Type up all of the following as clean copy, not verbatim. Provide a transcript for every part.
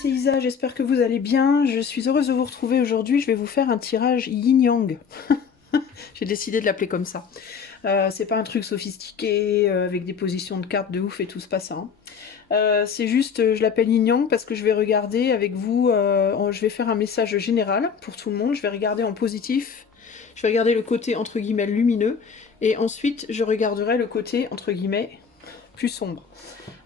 c'est Isa, j'espère que vous allez bien. Je suis heureuse de vous retrouver aujourd'hui. Je vais vous faire un tirage yin-yang. J'ai décidé de l'appeler comme ça. C'est pas un truc sophistiqué, avec des positions de cartes de ouf et tout, c'est pas ça. Hein. C'est juste, je l'appelle yin-yang parce que je vais regarder avec vous, je vais faire un message général pour tout le monde. Je vais regarder en positif, je vais regarder le côté entre guillemets lumineux, et ensuite je regarderai le côté entre guillemets plus sombre.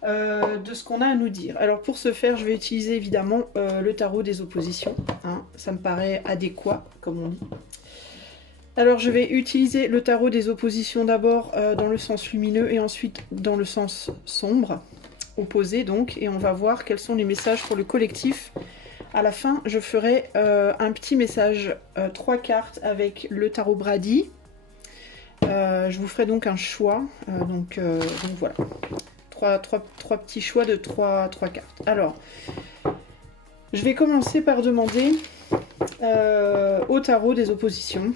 De ce qu'on a à nous dire. Alors pour ce faire, je vais utiliser évidemment le tarot des oppositions. Hein, ça me paraît adéquat, comme on dit. Alors je vais utiliser le tarot des oppositions d'abord dans le sens lumineux et ensuite dans le sens sombre, opposé donc, et on va voir quels sont les messages pour le collectif. À la fin, je ferai un petit message 3 cartes avec le tarot Brady. Je vous ferai donc un choix, donc voilà. Trois petits choix de trois cartes. Alors, je vais commencer par demander au tarot des oppositions.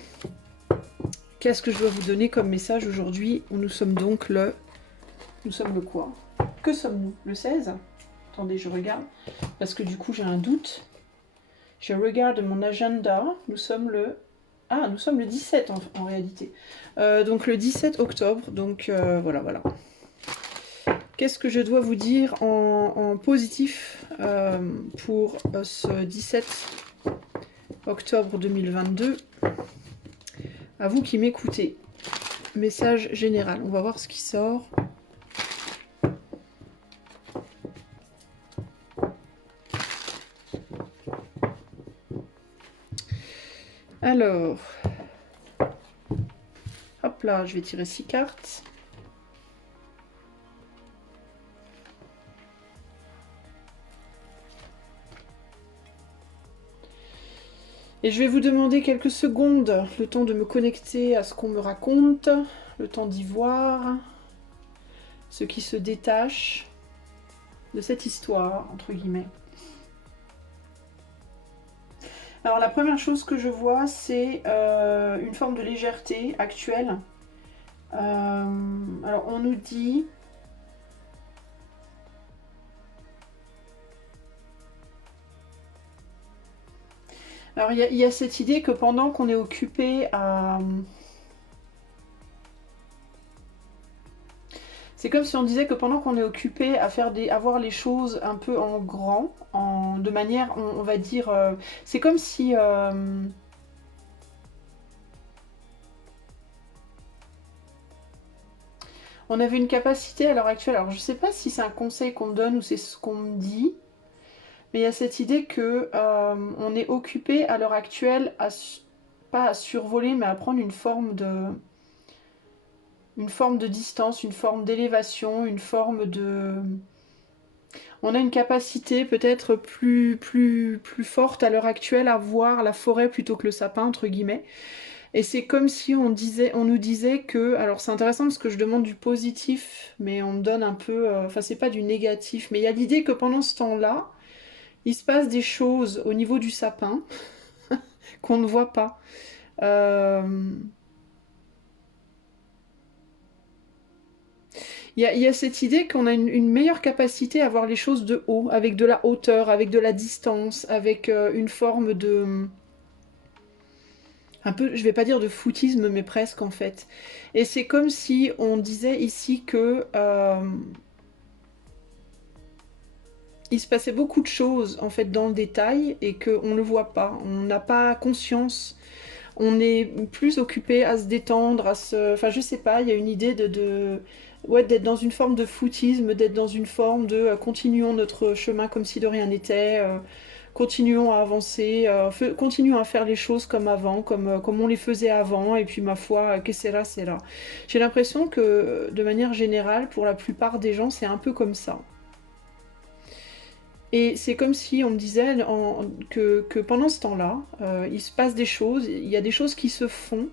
Qu'est-ce que je dois vous donner comme message aujourd'hui? Nous sommes donc le... Nous sommes le quoi? Que sommes-nous? Le 16? Attendez, je regarde. Parce que du coup, j'ai un doute. Je regarde mon agenda. Nous sommes le... Ah, nous sommes le 17 en réalité. Donc le 17 octobre. Donc voilà. Qu'est-ce que je dois vous dire en positif pour ce 17 octobre 2022? À vous qui m'écoutez. Message général. On va voir ce qui sort. Alors. Hop là, je vais tirer 6 cartes. Et je vais vous demander quelques secondes, le temps de me connecter à ce qu'on me raconte, le temps d'y voir, ce qui se détache de cette histoire, entre guillemets. Alors la première chose que je vois, c'est une forme de légèreté actuelle. Alors on nous dit... Alors il y a cette idée que pendant qu'on est occupé à... C'est comme si on disait que pendant qu'on est occupé à faire à voir les choses un peu en grand, de manière, on va dire... c'est comme si... on avait une capacité à l'heure actuelle, alors je sais pas si c'est un conseil qu'on me donne ou c'est ce qu'on me dit, mais il y a cette idée que on est occupé à l'heure actuelle pas à survoler, mais à prendre une forme de distance, une forme d'élévation, une forme de... On a une capacité peut-être plus forte à l'heure actuelle à voir la forêt plutôt que le sapin, entre guillemets. Et c'est comme si on nous disait que... Alors c'est intéressant parce que je demande du positif, mais on me donne un peu... Enfin c'est pas du négatif, mais il y a l'idée que pendant ce temps-là, il se passe des choses au niveau du sapin qu'on ne voit pas. Il y a cette idée qu'on a une meilleure capacité à voir les choses de haut, avec de la hauteur, avec de la distance, avec une forme de... Un peu, je vais pas dire de foutisme, mais presque en fait. Et c'est comme si on disait ici que... il se passait beaucoup de choses en fait dans le détail et qu'on ne le voit pas, on n'a pas conscience, on est plus occupé à se détendre, à se... Enfin je sais pas, il y a une idée ouais, d'être dans une forme de foutisme, d'être dans une forme de continuons notre chemin comme si de rien n'était, continuons à avancer, continuons à faire les choses comme avant, comme on les faisait avant, et puis ma foi, que c'est là, c'est là. J'ai l'impression que de manière générale, pour la plupart des gens, c'est un peu comme ça. Et c'est comme si on me disait que pendant ce temps-là, il se passe des choses, il y a des choses qui se font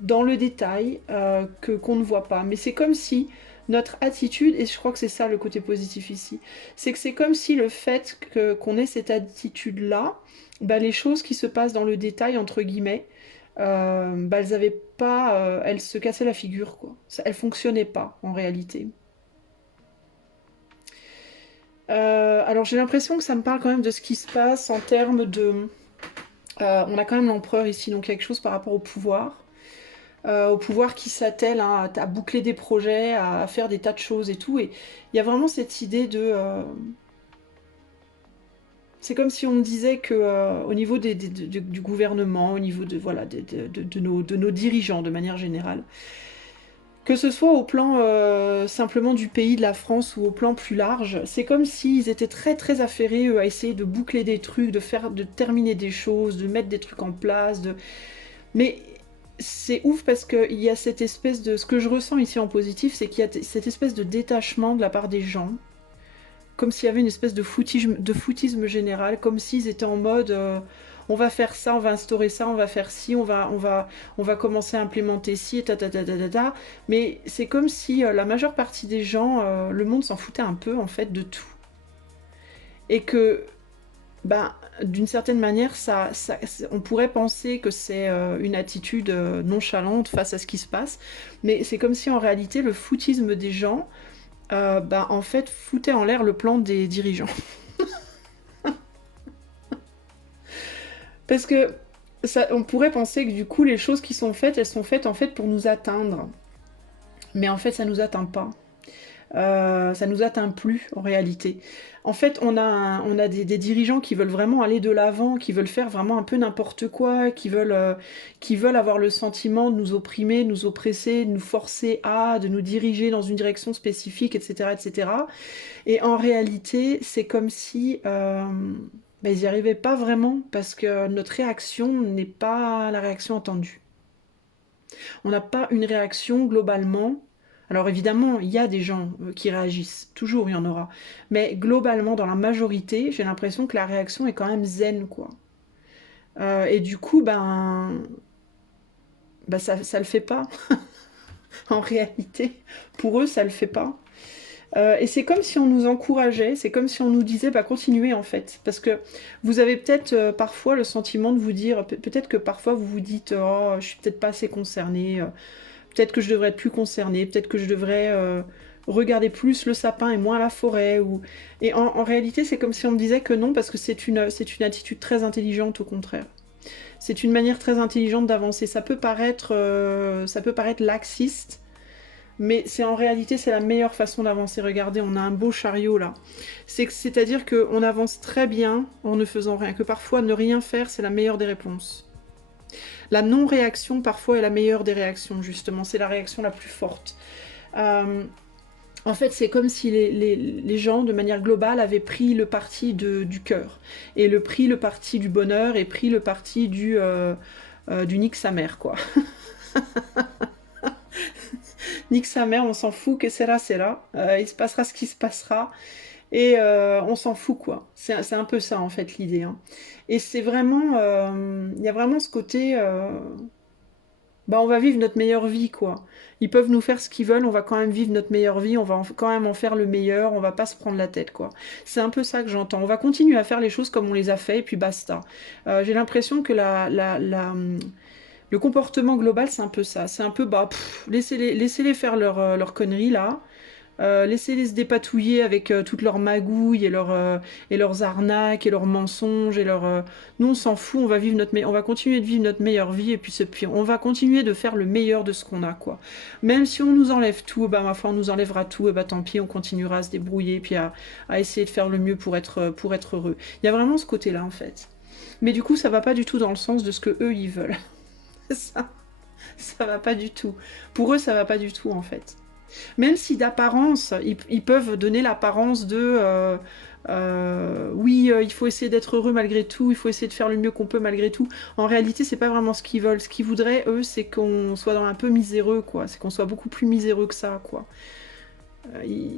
dans le détail qu'on ne voit pas. Mais c'est comme si notre attitude, et je crois que c'est ça le côté positif ici, c'est que c'est comme si le fait qu'on ait cette attitude-là, bah, les choses qui se passent dans le détail, entre guillemets, bah, elles avaient pas, elles se cassaient la figure, quoi. Elles fonctionnaient pas en réalité. Alors j'ai l'impression que ça me parle quand même de ce qui se passe en termes de... on a quand même l'empereur ici, donc quelque chose par rapport au pouvoir qui s'attelle hein, à boucler des projets, à faire des tas de choses et tout. Et il y a vraiment cette idée de... c'est comme si on me disait que au niveau du gouvernement, au niveau de, voilà, de nos dirigeants de manière générale, que ce soit au plan simplement du pays, de la France ou au plan plus large, c'est comme s'ils étaient très très affairés à essayer de boucler des trucs, de terminer des choses, de mettre des trucs en place. Mais c'est ouf parce qu'il y a cette espèce de... Ce que je ressens ici en positif, c'est qu'il y a cette espèce de détachement de la part des gens, comme s'il y avait une espèce de foutisme général, comme s'ils étaient en mode on va faire ça, on va instaurer ça, on va faire ci, on va commencer à implémenter ci, et ta ta ta ta ta ta. Mais c'est comme si la majeure partie des gens, le monde s'en foutait un peu en fait de tout. Et que, ben, d'une certaine manière, on pourrait penser que c'est une attitude nonchalante face à ce qui se passe, mais c'est comme si en réalité le foutisme des gens ben, en fait, foutait en l'air le plan des dirigeants. Parce que ça, on pourrait penser que du coup, les choses qui sont faites, elles sont faites en fait pour nous atteindre. Mais en fait, ça nous atteint pas. Ça nous atteint plus en réalité. En fait, on a des dirigeants qui veulent vraiment aller de l'avant, qui veulent faire vraiment un peu n'importe quoi, qui veulent avoir le sentiment de nous opprimer, de nous oppresser, de nous forcer à, de nous diriger dans une direction spécifique, etc., etc. Et en réalité, c'est comme si ben, ils n'y arrivaient pas vraiment parce que notre réaction n'est pas la réaction attendue. On n'a pas une réaction globalement. Alors évidemment, il y a des gens qui réagissent, toujours il y en aura. Mais globalement, dans la majorité, j'ai l'impression que la réaction est quand même zen, quoi. Et du coup, ben ça le fait pas. En réalité, pour eux, ça le fait pas. Et c'est comme si on nous encourageait, c'est comme si on nous disait, bah continuez en fait. Parce que vous avez peut-être parfois le sentiment de vous dire, peut-être que parfois vous vous dites, oh, je suis peut-être pas assez concernée, peut-être que je devrais être plus concernée, peut-être que je devrais regarder plus le sapin et moins la forêt. Et en réalité, c'est comme si on me disait que non, parce que c'est une attitude très intelligente au contraire. C'est une manière très intelligente d'avancer. Ça peut paraître laxiste, mais c'est en réalité, c'est la meilleure façon d'avancer. Regardez, on a un beau chariot là. C'est-à-dire qu'on avance très bien en ne faisant rien. Que parfois, ne rien faire, c'est la meilleure des réponses. La non-réaction, parfois, est la meilleure des réactions, justement. C'est la réaction la plus forte. En fait, c'est comme si les gens, de manière globale, avaient pris le parti du cœur. Et pris le parti du bonheur et pris le parti du nique sa mère, quoi. Nique sa mère, on s'en fout, que c'est là, c'est là. Il se passera ce qui se passera. Et on s'en fout, quoi. C'est un peu ça, en fait, l'idée. Hein. Et c'est vraiment... Il y a vraiment ce côté... bah, on va vivre notre meilleure vie, quoi. Ils peuvent nous faire ce qu'ils veulent, on va quand même vivre notre meilleure vie, on va quand même en faire le meilleur, on va pas se prendre la tête, quoi. C'est un peu ça que j'entends. On va continuer à faire les choses comme on les a fait, et puis basta. J'ai l'impression que le comportement global, c'est un peu ça. C'est un peu, bah, laissez-les faire leur conneries, là. Laissez-les se dépatouiller avec toutes leurs magouilles et leurs arnaques et leurs mensonges et nous on s'en fout, on va continuer de vivre notre meilleure vie et puis on va continuer de faire le meilleur de ce qu'on a quoi. Même si on nous enlève tout, bah ma foi on nous enlèvera tout et bah tant pis on continuera à se débrouiller puis à essayer de faire le mieux pour être heureux. Il y a vraiment ce côté-là en fait. Mais du coup ça va pas du tout dans le sens de ce que eux ils veulent. Ça va pas du tout. Pour eux ça va pas du tout en fait. Même si d'apparence, ils peuvent donner l'apparence de oui, il faut essayer d'être heureux malgré tout, il faut essayer de faire le mieux qu'on peut malgré tout. En réalité, c'est pas vraiment ce qu'ils veulent. Ce qu'ils voudraient, eux, c'est qu'on soit dans un peu miséreux, quoi. C'est qu'on soit beaucoup plus miséreux que ça, quoi.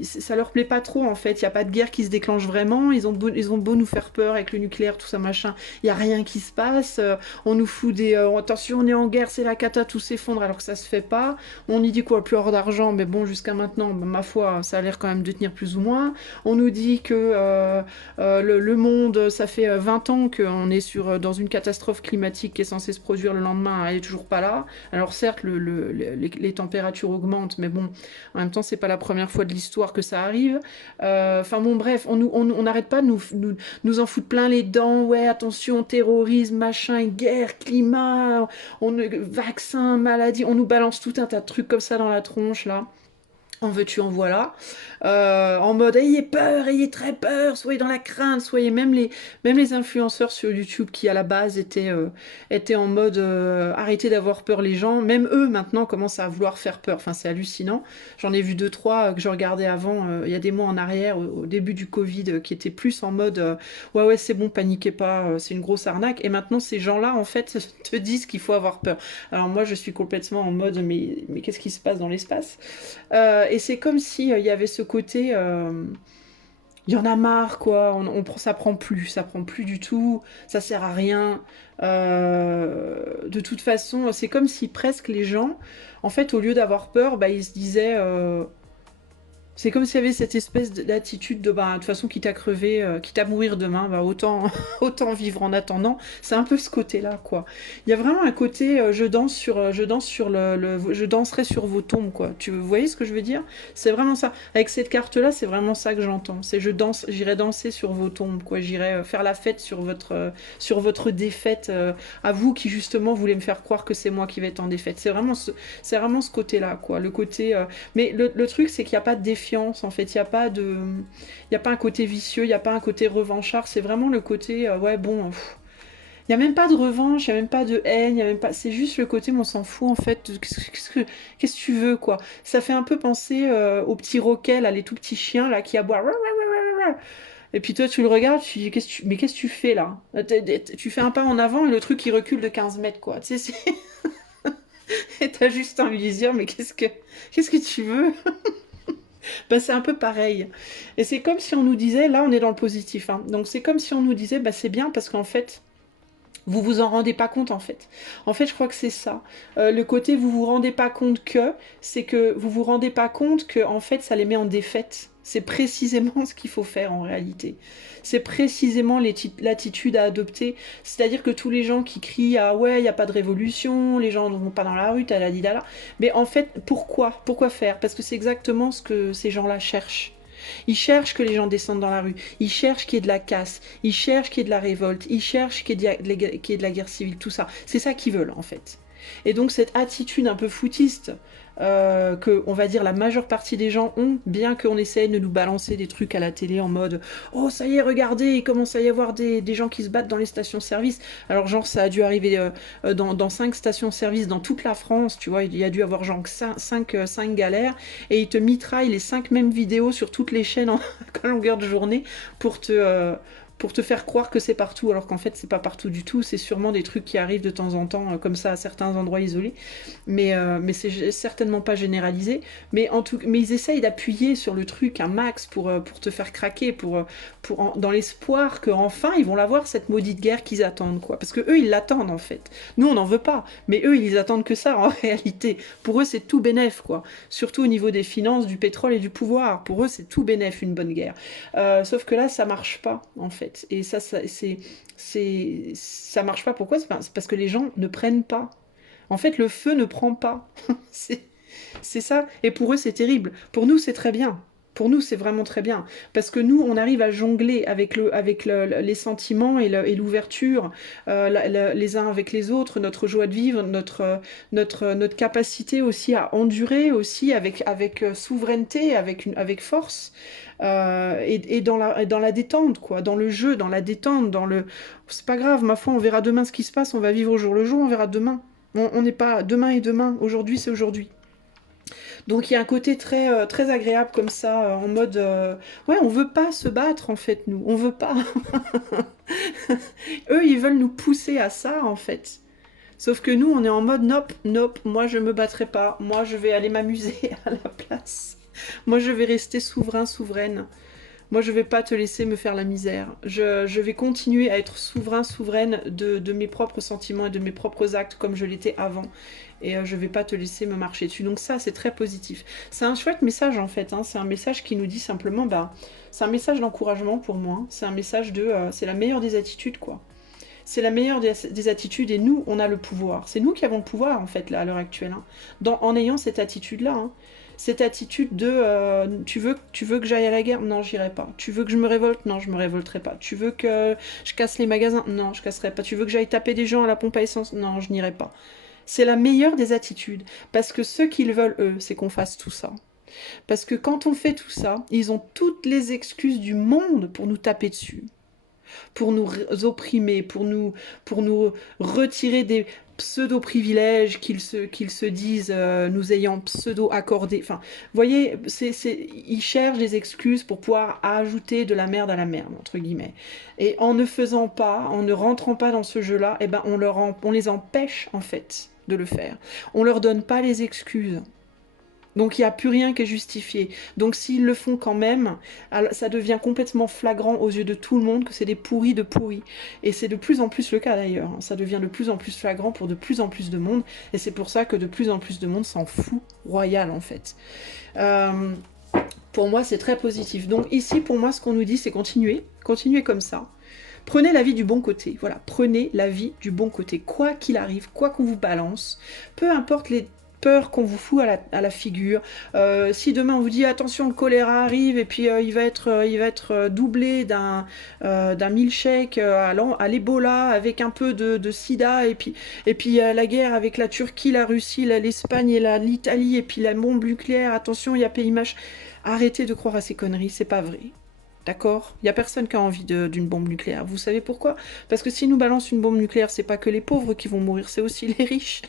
Ça leur plaît pas trop en fait, il n'y a pas de guerre qui se déclenche vraiment, ils ont beau nous faire peur avec le nucléaire, tout ça machin, il n'y a rien qui se passe, on nous fout des... attention on est en guerre, c'est la cata, tout s'effondre alors que ça se fait pas, on y dit quoi, plus hors d'argent, mais bon jusqu'à maintenant, bah, ma foi, ça a l'air quand même de tenir plus ou moins, on nous dit que le monde, ça fait 20 ans qu'on est dans une catastrophe climatique qui est censée se produire le lendemain, elle est toujours pas là, alors certes les températures augmentent, mais bon, en même temps c'est pas la première fois de l'histoire que ça arrive. Enfin bon, bref, on n'arrête pas de nous en foutre plein les dents. Ouais, attention, terrorisme, machin, guerre, climat, vaccin, maladie. On nous balance tout un tas de trucs comme ça dans la tronche, là. En veux-tu, en voilà. En mode ayez peur, ayez très peur, soyez dans la crainte, soyez même les influenceurs sur YouTube qui à la base étaient en mode arrêtez d'avoir peur les gens, même eux maintenant commencent à vouloir faire peur. Enfin, c'est hallucinant. J'en ai vu deux, trois que je regardais avant, il y a des mois en arrière, au début du Covid, qui étaient plus en mode ouais, ouais, c'est bon, paniquez pas, c'est une grosse arnaque. Et maintenant, ces gens-là, en fait, te disent qu'il faut avoir peur. Alors moi, je suis complètement en mode mais qu'est-ce qui se passe dans l'espace? Et c'est comme si il y avait ce côté, il y en a marre, quoi. Ça prend plus du tout, ça sert à rien. De toute façon, c'est comme si presque les gens, en fait, au lieu d'avoir peur, bah, ils se disaient, c'est comme s'il y avait cette espèce d'attitude de bah, de toute façon, quitte à crever, quitte à mourir demain, bah, autant, autant vivre en attendant. C'est un peu ce côté-là, quoi. Il y a vraiment un côté, je danserai sur vos tombes, quoi. Vous voyez ce que je veux dire? C'est vraiment ça. Avec cette carte-là, c'est vraiment ça que j'entends. C'est j'irai danser sur vos tombes, quoi. J'irai faire la fête sur votre défaite, à vous qui justement voulez me faire croire que c'est moi qui vais être en défaite. C'est vraiment ce côté-là, quoi. Le côté, mais le truc, c'est qu'il n'y a pas de défiance, en fait. Il y a pas un côté vicieux, il n'y a pas un côté revanchard. C'est vraiment le côté, ouais, bon. Il n'y a même pas de revanche, il n'y a même pas de haine, il y a même pas. C'est juste le côté, on s'en fout, en fait. Qu'est-ce que tu veux, quoi? Ça fait un peu penser au petit Roquet, là, les tout petits chiens, là, qui aboient. Et puis toi, tu le regardes, tu dis, mais qu'est-ce que tu fais, là? Tu fais un pas en avant et le truc, il recule de 15 mètres, quoi. Tu sais, et t'as juste envie de lui dire, mais qu'est-ce que tu veux? Bah, c'est un peu pareil. Et c'est comme si on nous disait, là on est dans le positif, hein. Donc c'est comme si on nous disait, bah c'est bien parce qu'en fait, vous vous en rendez pas compte en fait. En fait, je crois que c'est ça. Le côté vous vous rendez pas compte que, c'est que vous vous rendez pas compte que en fait ça les met en défaite. C'est précisément ce qu'il faut faire en réalité. C'est précisément l'attitude à adopter. C'est-à-dire que tous les gens qui crient ah ouais, il n'y a pas de révolution, les gens ne vont pas dans la rue, taladidala. Mais en fait, pourquoi? Pourquoi faire? Parce que c'est exactement ce que ces gens-là cherchent. Ils cherchent que les gens descendent dans la rue. Ils cherchent qu'il y ait de la casse. Ils cherchent qu'il y ait de la révolte. Ils cherchent qu'il y ait de la guerre civile. Tout ça. C'est ça qu'ils veulent, en fait. Et donc, cette attitude un peu foutiste que, on va dire, la majeure partie des gens ont, bien qu'on essaye de nous balancer des trucs à la télé en mode «Oh, ça y est, regardez, il commence à y avoir des gens qui se battent dans les stations-service». Alors, genre, ça a dû arriver dans 5 stations-service dans toute la France, tu vois, il y a dû avoir genre 5 galères, et ils te mitraillent les 5 mêmes vidéos sur toutes les chaînes à longueur de journée pour pour te faire croire que c'est partout, alors qu'en fait c'est pas partout du tout, c'est sûrement des trucs qui arrivent de temps en temps, comme ça à certains endroits isolés, mais c'est certainement pas généralisé, mais ils essayent d'appuyer sur le truc un max pour te faire craquer, dans l'espoir qu'enfin ils vont l'avoir cette maudite guerre qu'ils attendent, quoi, parce que eux ils l'attendent en fait, nous on n'en veut pas, mais eux ils attendent que ça en réalité, pour eux c'est tout bénef, quoi, surtout au niveau des finances, du pétrole et du pouvoir, pour eux c'est tout bénef une bonne guerre. Sauf que là, ça marche pas, en fait. Et ça marche pas. Pourquoi? C'est parce que les gens ne prennent pas. En fait, le feu ne prend pas. c'est, c'est ça. Et pour eux, c'est terrible. Pour nous, c'est très bien. Pour nous, c'est vraiment très bien. Parce que nous, on arrive à jongler avec les sentiments et l'ouverture, les uns avec les autres, notre joie de vivre, notre capacité aussi à endurer, aussi avec souveraineté, avec force, et dans la détente, quoi, dans le jeu, dans la détente, C'est pas grave, ma foi, on verra demain ce qui se passe, on va vivre au jour le jour, on verra demain. On n'est pas... Demain et demain, aujourd'hui c'est aujourd'hui. Donc il y a un côté très agréable comme ça, en mode ouais, on veut pas se battre en fait, nous, on veut pas. Eux, ils veulent nous pousser à ça en fait. Sauf que nous, on est en mode nope, nope, moi je me battrai pas, moi je vais aller m'amuser à la place. Moi je vais rester souverain, souveraine. Moi, je vais pas te laisser me faire la misère. Je vais continuer à être souverain, souveraine de mes propres sentiments et de mes propres actes comme je l'étais avant. Et je vais pas te laisser me marcher dessus. Donc ça, c'est très positif. C'est un chouette message en fait, hein. C'est un message qui nous dit simplement, bah, c'est un message d'encouragement pour moi. C'est un message c'est la meilleure des attitudes, quoi. C'est la meilleure des attitudes et nous, on a le pouvoir. C'est nous qui avons le pouvoir en fait là, à l'heure actuelle, hein, en ayant cette attitude-là, hein. Cette attitude de tu veux que j'aille à la guerre? Non, j'irai pas. Tu veux que je me révolte? Non, je me révolterai pas. Tu veux que je casse les magasins? Non, je casserai pas. Tu veux que j'aille taper des gens à la pompe à essence? Non, je n'irai pas. C'est la meilleure des attitudes. Parce que ce qu'ils veulent, eux, c'est qu'on fasse tout ça. Parce que quand on fait tout ça, ils ont toutes les excuses du monde pour nous taper dessus, pour nous opprimer, pour nous retirer des pseudo-privilèges qu'ils se disent nous ayant pseudo-accordés. Enfin, vous voyez, ils cherchent des excuses pour pouvoir ajouter de la merde à la merde, entre guillemets. Et en ne faisant pas, en ne rentrant pas dans ce jeu-là, eh ben on les empêche, en fait, de le faire. On leur donne pas les excuses. Donc il n'y a plus rien qui est justifié. Donc s'ils le font quand même, ça devient complètement flagrant aux yeux de tout le monde que c'est des pourris de pourris. Et c'est de plus en plus le cas d'ailleurs. Ça devient de plus en plus flagrant pour de plus en plus de monde. Et c'est pour ça que de plus en plus de monde s'en fout royal en fait. Pour moi c'est très positif. Donc ici pour moi ce qu'on nous dit c'est continuer. Continuer comme ça. Prenez la vie du bon côté, voilà, prenez la vie du bon côté, quoi qu'il arrive, quoi qu'on vous balance, peu importe les peur qu'on vous fout à la figure. Si demain on vous dit attention le choléra arrive et puis il va être doublé d'un milkshake à l'Ebola avec un peu de sida et puis la guerre avec la Turquie, la Russie, l'Espagne et l'Italie et puis la bombe nucléaire, attention il y a pays machin. Arrêtez de croire à ces conneries, c'est pas vrai. D'accord? Il n'y a personne qui a envie d'une bombe nucléaire. Vous savez pourquoi? Parce que si nous balance une bombe nucléaire, c'est pas que les pauvres qui vont mourir, c'est aussi les riches.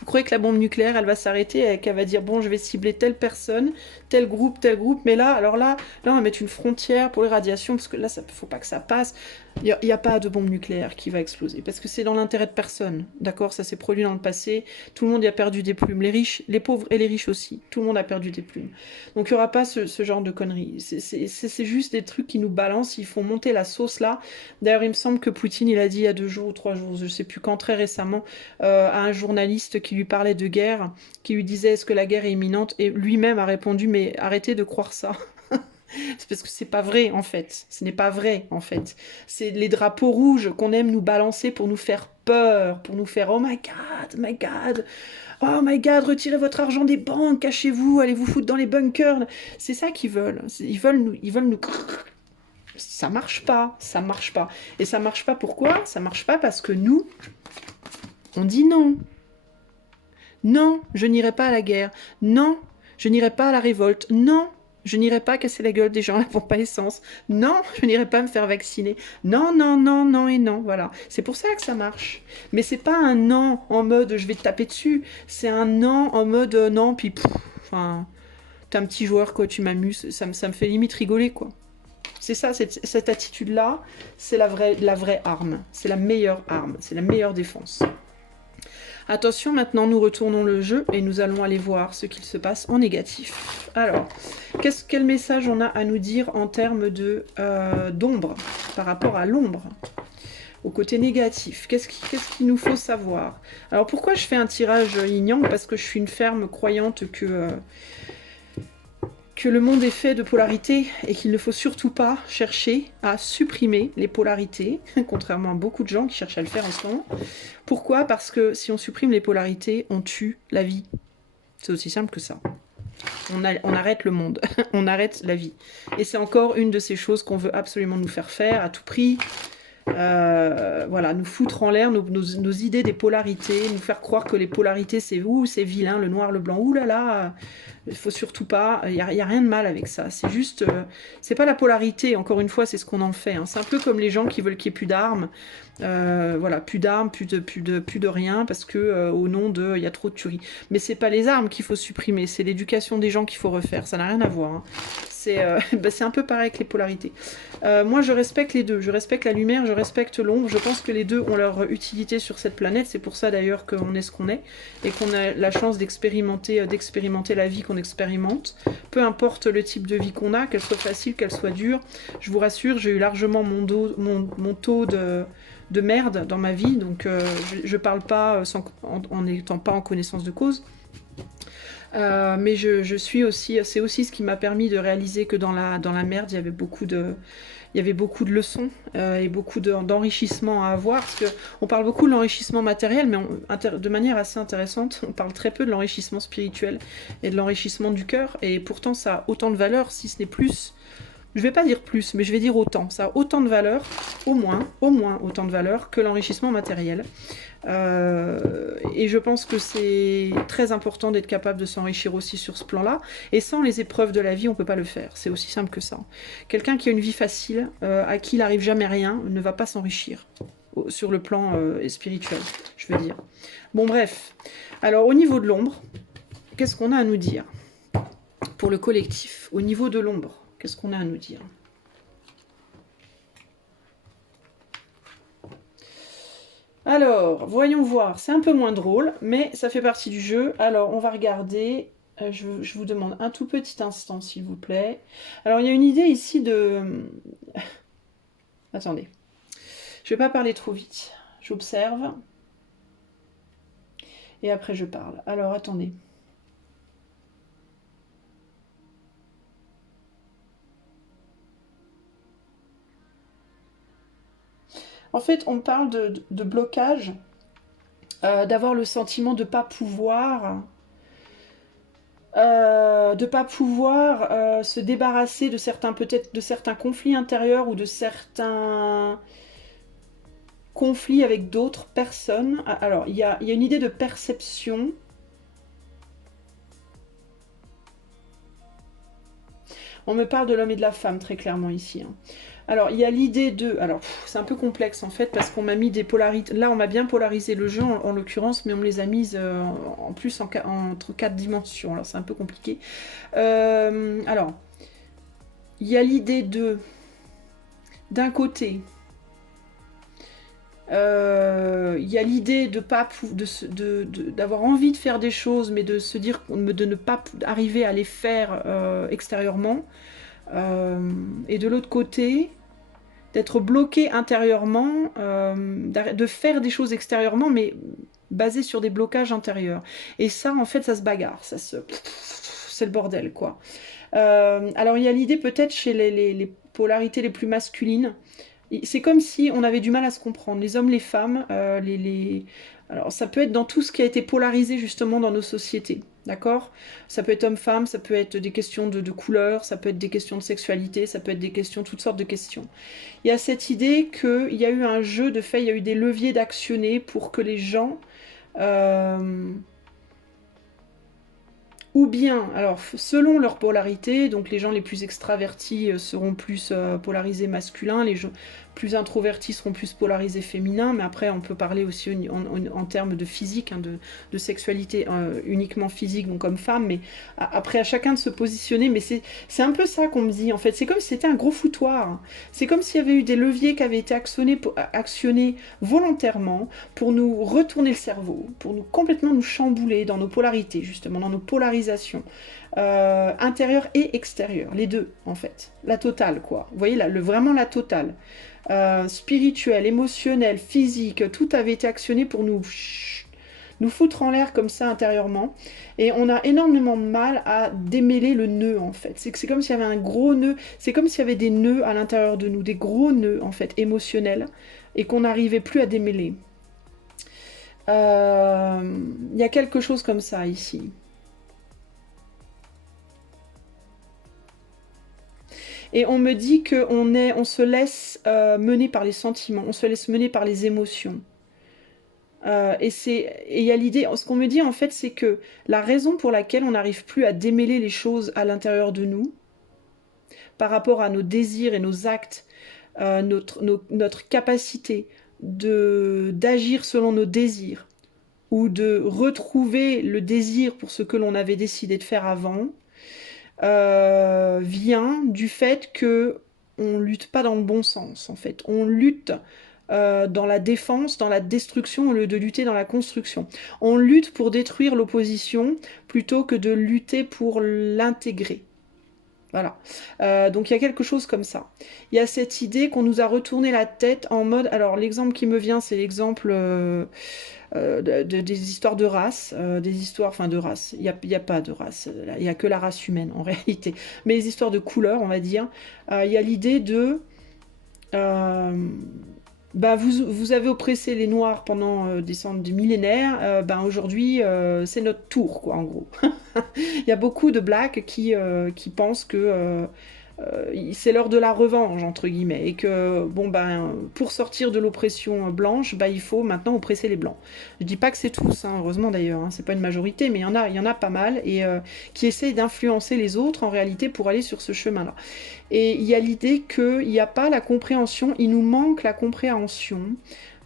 Vous croyez que la bombe nucléaire, elle va s'arrêter et qu'elle va dire bon, je vais cibler telle personne, tel groupe, mais là, alors là, on va mettre une frontière pour les radiations parce que là, ça faut pas que ça passe. Il n'y a pas de bombe nucléaire qui va exploser parce que c'est dans l'intérêt de personne. D'accord? Ça s'est produit dans le passé. Tout le monde y a perdu des plumes. Les riches, les pauvres et les riches aussi. Tout le monde a perdu des plumes. Donc il n'y aura pas ce genre de conneries. C'est juste des trucs qui nous balancent. Ils font monter la sauce là. D'ailleurs, il me semble que Poutine, il a dit il y a 2 jours ou 3 jours, je ne sais plus quand, très récemment, à un journaliste qui lui parlait de guerre, qui lui disait est-ce que la guerre est imminente? Et lui-même a répondu mais arrêtez de croire ça. C'est parce que c'est pas vrai en fait. Ce n'est pas vrai en fait. C'est les drapeaux rouges qu'on aime nous balancer pour nous faire peur, pour nous faire oh my god, oh my god, retirez votre argent des banques, cachez-vous, allez vous foutre dans les bunkers. C'est ça qu'ils veulent. Ils veulent nous. Ça marche pas, ça marche pas. Et ça marche pas pourquoi? Ça marche pas parce que nous, on dit non. Non, je n'irai pas à la guerre. Non, je n'irai pas à la révolte. Non, je n'irai pas casser la gueule des gens à la pompe à essence. Non, je n'irai pas me faire vacciner. Non, non, non, non et non. Voilà. C'est pour ça que ça marche. Mais c'est pas un non en mode je vais te taper dessus. C'est un non en mode non, puis enfin, t'es un petit joueur quoi, tu m'amuses. Ça me fait limite rigoler quoi. C'est ça, cette attitude-là, c'est la vraie arme. C'est la meilleure arme. C'est la meilleure défense. Attention, maintenant nous retournons le jeu et nous allons aller voir ce qu'il se passe en négatif. Alors, quel message on a à nous dire en termes d'ombre, par rapport à l'ombre, au côté négatif? Qu'est-ce qu'il nous faut savoir? Alors pourquoi je fais un tirage yin-yang? Parce que je suis une ferme croyante que le monde est fait de polarités et qu'il ne faut surtout pas chercher à supprimer les polarités, contrairement à beaucoup de gens qui cherchent à le faire en ce moment. Pourquoi? Parce que si on supprime les polarités, on tue la vie. C'est aussi simple que ça. On arrête le monde, on arrête la vie. Et c'est encore une de ces choses qu'on veut absolument nous faire faire à tout prix. Voilà, nous foutre en l'air nos idées des polarités, nous faire croire que les polarités c'est vilain, le noir, le blanc, oulala, il faut surtout pas, il y a rien de mal avec ça, c'est juste, c'est pas la polarité, encore une fois, c'est ce qu'on en fait, hein. C'est un peu comme les gens qui veulent qu'il n'y ait plus d'armes, voilà, plus d'armes, plus de rien, parce que au nom de, il y a trop de tueries. Mais c'est pas les armes qu'il faut supprimer, c'est l'éducation des gens qu'il faut refaire, ça n'a rien à voir, hein. C'est un peu pareil avec les polarités. Moi, je respecte les deux. Je respecte la lumière, je respecte l'ombre. Je pense que les deux ont leur utilité sur cette planète. C'est pour ça d'ailleurs qu'on est ce qu'on est et qu'on a la chance d'expérimenter la vie qu'on expérimente. Peu importe le type de vie qu'on a, qu'elle soit facile, qu'elle soit dure. Je vous rassure, j'ai eu largement mon taux de merde dans ma vie. Donc, je parle pas en n'étant pas en connaissance de cause. Mais je suis aussi, c'est aussi ce qui m'a permis de réaliser que dans la merde, il y avait beaucoup de leçons et beaucoup d'enrichissement à avoir. Parce qu'on parle beaucoup de l'enrichissement matériel, mais de manière assez intéressante, on parle très peu de l'enrichissement spirituel et de l'enrichissement du cœur. Et pourtant, ça a autant de valeur, si ce n'est plus. Je vais pas dire plus, mais je vais dire autant. Ça a autant de valeur, au moins autant de valeur que l'enrichissement matériel. Et je pense que c'est très important d'être capable de s'enrichir aussi sur ce plan-là. Et sans les épreuves de la vie, on ne peut pas le faire. C'est aussi simple que ça. Quelqu'un qui a une vie facile, à qui il n'arrive jamais rien, ne va pas s'enrichir sur le plan spirituel, je veux dire. Bon, bref. Alors, au niveau de l'ombre, qu'est-ce qu'on a à nous dire pour le collectif? Au niveau de l'ombre, qu'est-ce qu'on a à nous dire? Alors, voyons voir. C'est un peu moins drôle, mais ça fait partie du jeu. Alors, on va regarder. Je vous demande un tout petit instant, s'il vous plaît. Alors, il y a une idée ici de... Attendez. Je ne vais pas parler trop vite. J'observe. Et après, je parle. Alors, attendez. En fait, on parle de blocage, d'avoir le sentiment de ne pas pouvoir... de pas pouvoir se débarrasser de certains peut-être de certains conflits intérieurs ou de certains conflits avec d'autres personnes. Alors, il y a une idée de perception. On me parle de l'homme et de la femme très clairement ici. Hein. Alors, il y a l'idée de... Alors, c'est un peu complexe en fait, parce qu'on m'a mis des polarités... Là, on m'a bien polarisé le jeu, en l'occurrence, mais on me les a mises en plus entre 4 dimensions. Alors, c'est un peu compliqué. Alors, il y a l'idée de... D'un côté, il y a l'idée de pas d'avoir envie de faire des choses, mais de se dire de ne pas arriver à les faire extérieurement. Et de l'autre côté, d'être bloqué intérieurement, de faire des choses extérieurement, mais basées sur des blocages intérieurs. Et ça, en fait, ça se bagarre, c'est le bordel, quoi. Alors, il y a l'idée peut-être chez les polarités les plus masculines. C'est comme si on avait du mal à se comprendre, les hommes, les femmes, Alors, ça peut être dans tout ce qui a été polarisé justement dans nos sociétés, d'accord? Ça peut être homme-femme, ça peut être des questions de couleur, ça peut être des questions de sexualité, ça peut être des questions, toutes sortes de questions. Il y a cette idée qu'il y a eu un jeu de fait, il y a eu des leviers d'actionner pour que les gens... ou bien, alors selon leur polarité, donc les gens les plus extravertis seront plus polarisés masculins, les gens plus introvertis seront plus polarisés féminins, mais après on peut parler aussi en termes de physique, hein, de sexualité uniquement physique, donc comme femme, mais après à chacun de se positionner, mais c'est un peu ça qu'on me dit en fait, c'est comme si c'était un gros foutoir, c'est comme s'il y avait eu des leviers qui avaient été actionnés volontairement pour nous retourner le cerveau, pour nous complètement nous chambouler dans nos polarités, justement, dans nos polarisations intérieures et extérieures, les deux en fait, la totale quoi. Vous voyez là, vraiment la totale. Spirituelle, émotionnelle, physique, tout avait été actionné pour nous foutre en l'air comme ça intérieurement. Et on a énormément de mal à démêler le nœud en fait. C'est comme s'il y avait un gros nœud, c'est comme s'il y avait des nœuds à l'intérieur de nous, des gros nœuds en fait émotionnels, et qu'on n'arrivait plus à démêler. Il y a quelque chose comme ça ici. Et on me dit on se laisse mener par les sentiments, on se laisse mener par les émotions. Et il y a l'idée, ce qu'on me dit en fait, c'est que la raison pour laquelle on n'arrive plus à démêler les choses à l'intérieur de nous, par rapport à nos désirs et nos actes, notre capacité d'agir selon nos désirs, ou de retrouver le désir pour ce que l'on avait décidé de faire avant, vient du fait que on lutte pas dans le bon sens en fait. On lutte dans la défense, dans la destruction au lieu de lutter dans la construction. On lutte pour détruire l'opposition plutôt que de lutter pour l'intégrer. Voilà. Donc il y a quelque chose comme ça. Il y a cette idée qu'on nous a retourné la tête en mode... Alors l'exemple qui me vient, c'est l'exemple des histoires de race, des histoires, enfin de race. Il y a pas de race, il n'y a que la race humaine en réalité. Mais les histoires de couleurs, on va dire. Il y a l'idée de... euh, bah vous avez oppressé les Noirs pendant des millénaires, ben aujourd'hui c'est notre tour, quoi, en gros. Il y a beaucoup de blacks qui pensent que c'est l'heure de la revanche, entre guillemets, et que, bon, ben, pour sortir de l'oppression blanche, ben, il faut maintenant oppresser les blancs. Je dis pas que c'est tous, hein, heureusement d'ailleurs, hein, c'est pas une majorité, mais il y en a pas mal, et qui essayent d'influencer les autres, en réalité, pour aller sur ce chemin-là. Et il y a l'idée qu'il n'y a pas la compréhension, il nous manque la compréhension,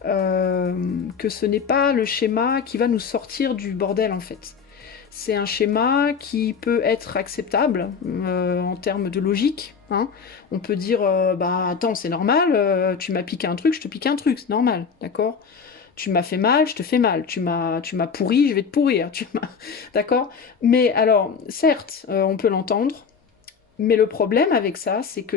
que ce n'est pas le schéma qui va nous sortir du bordel, en fait. C'est un schéma qui peut être acceptable en termes de logique, hein. On peut dire, bah attends, c'est normal, tu m'as piqué un truc, je te pique un truc, c'est normal, d'accord? Tu m'as fait mal, je te fais mal. Tu m'as pourri, je vais te pourrir. D'accord? Mais alors, certes, on peut l'entendre, mais le problème avec ça, c'est que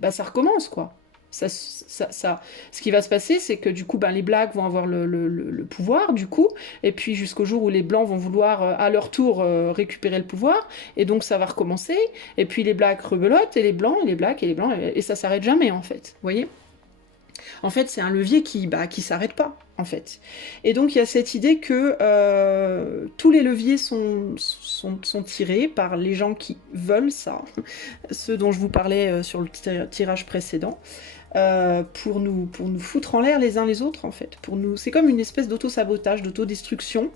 bah, ça recommence, quoi. Ce qui va se passer, c'est que du coup, ben, les blacks vont avoir le pouvoir, du coup, et puis jusqu'au jour où les blancs vont vouloir à leur tour récupérer le pouvoir, et donc ça va recommencer, et puis les blacks rebelotent, et les blancs, et les blacks, et les blancs, et ça s'arrête jamais, en fait. Vous voyez? En fait, c'est un levier qui s'arrête pas, en fait. Et donc, il y a cette idée que tous les leviers sont tirés par les gens qui veulent ça, ceux dont je vous parlais sur le tirage précédent, pour nous foutre en l'air les uns les autres, en fait. C'est comme une espèce d'auto-sabotage, d'autodestruction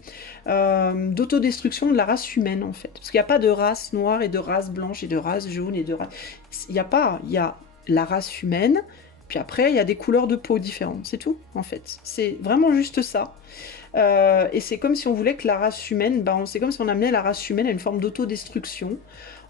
de la race humaine, en fait. Parce qu'il n'y a pas de race noire et de race blanche et de race jaune et de race... Il n'y a pas, il y a la race humaine, puis après, il y a des couleurs de peau différentes, c'est tout, en fait. C'est vraiment juste ça. Et c'est comme si on voulait que la race humaine, ben, c'est comme si on amenait la race humaine à une forme d'autodestruction,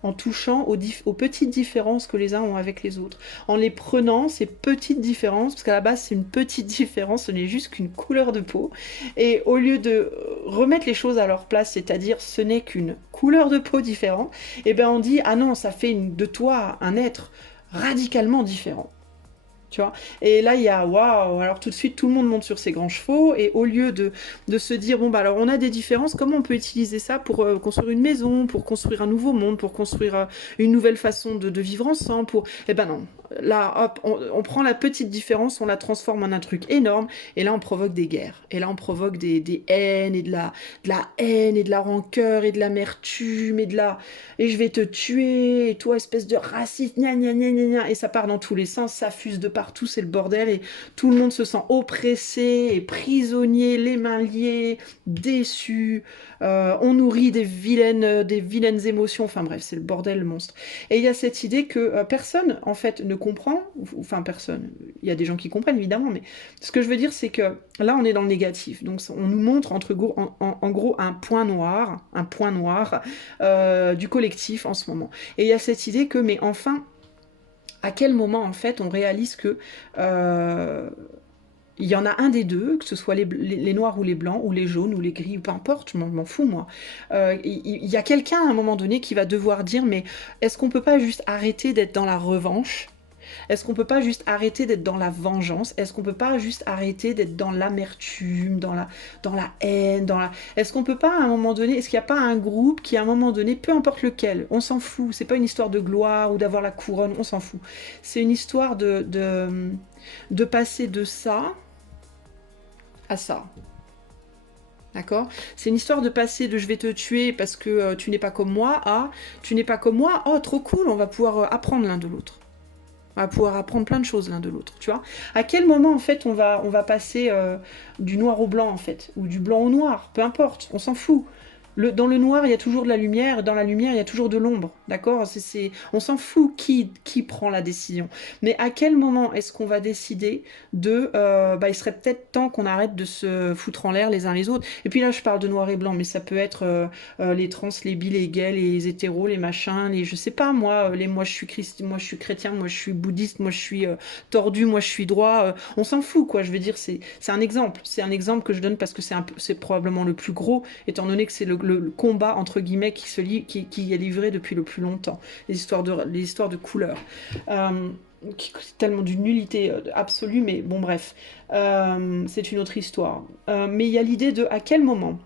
en touchant aux petites différences que les uns ont avec les autres, en les prenant, ces petites différences, parce qu'à la base c'est une petite différence, ce n'est juste qu'une couleur de peau, et au lieu de remettre les choses à leur place, c'est-à-dire ce n'est qu'une couleur de peau différente, et ben on dit, ah non, ça fait de toi un être radicalement différent. Tu vois. Et là, il y a waouh, alors tout de suite, tout le monde monte sur ses grands chevaux, et au lieu de se dire, bon, bah alors on a des différences, comment on peut utiliser ça pour construire une maison, pour construire un nouveau monde, pour construire une nouvelle façon de vivre ensemble, pour... Eh ben non, là, hop, on prend la petite différence, on la transforme en un truc énorme, et là, on provoque des guerres, et là, on provoque des haines, et de la haine, et de la rancœur, et de l'amertume, et je vais te tuer, et toi, espèce de raciste, gna gna gna gna gna, et ça part dans tous les sens, ça fuse de partout, c'est le bordel, et tout le monde se sent oppressé, et prisonnier, les mains liées, déçu, on nourrit des vilaines émotions, enfin bref, c'est le bordel, le monstre. Et il y a cette idée que personne, en fait, ne comprend, enfin personne, il y a des gens qui comprennent évidemment, mais ce que je veux dire, c'est que là, on est dans le négatif, donc on nous montre en gros un point noir du collectif en ce moment. Et il y a cette idée que, mais enfin, à quel moment en fait on réalise que il y en a un des deux, que ce soit les noirs ou les blancs, ou les jaunes ou les gris, peu importe, je m'en fous moi. Il y a quelqu'un à un moment donné qui va devoir dire, mais est-ce qu'on peut pas juste arrêter d'être dans la revanche? Est-ce qu'on peut pas juste arrêter d'être dans la vengeance? Est-ce qu'on peut pas juste arrêter d'être dans l'amertume, dans la haine, dans la... Est-ce qu'on peut pas à un moment donné, est-ce qu'il n'y a pas un groupe qui à un moment donné, peu importe lequel, on s'en fout, c'est pas une histoire de gloire ou d'avoir la couronne, on s'en fout. C'est une histoire de passer de ça à ça. D'accord? C'est une histoire de passer de je vais te tuer parce que tu n'es pas comme moi à tu n'es pas comme moi, oh trop cool, on va pouvoir apprendre l'un de l'autre. On va pouvoir apprendre plein de choses l'un de l'autre, tu vois. À quel moment, en fait, on va passer du noir au blanc, en fait, ou du blanc au noir, peu importe, on s'en fout. Dans le noir, il y a toujours de la lumière, et dans la lumière, il y a toujours de l'ombre, d'accord? On s'en fout qui prend la décision. Mais à quel moment est-ce qu'on va décider il serait peut-être temps qu'on arrête de se foutre en l'air les uns les autres. Et puis là, je parle de noir et blanc, mais ça peut être les trans, les bi, les gays, les hétéros, les machins, je sais pas, moi, moi je suis moi je suis chrétien, moi je suis bouddhiste, moi je suis tordu, moi je suis droit. On s'en fout, quoi. Je veux dire, c'est un exemple. C'est un exemple que je donne parce que c'est probablement le plus gros, étant donné que c'est le combat, entre guillemets, qui est livré depuis plus longtemps. Les histoires de couleurs. C'est tellement d'une nullité absolue, mais bon bref, c'est une autre histoire. Mais il y a l'idée de à quel moment